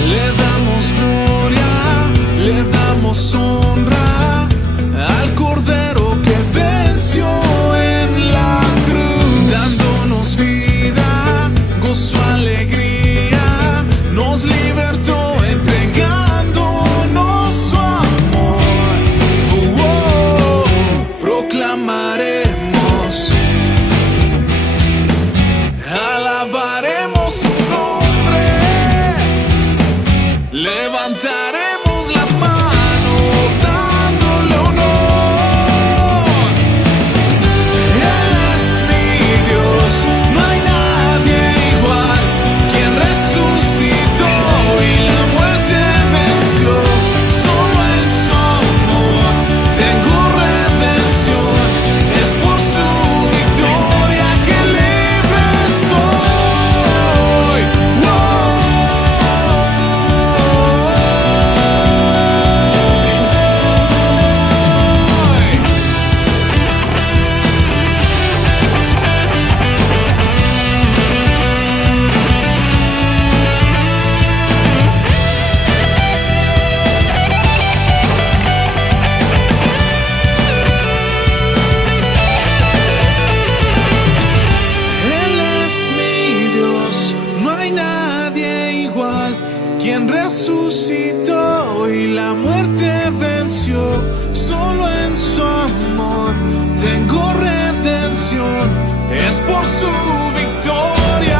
Le damos gloria, le damos honra al Cordero que venció en la cruz, dándonos vida, gozo, alegría, nos libertó entregándonos su amor. Proclamaremos, alabaremos su nombre. muerte venció, solo en su amor tengo redención, es por su victoria.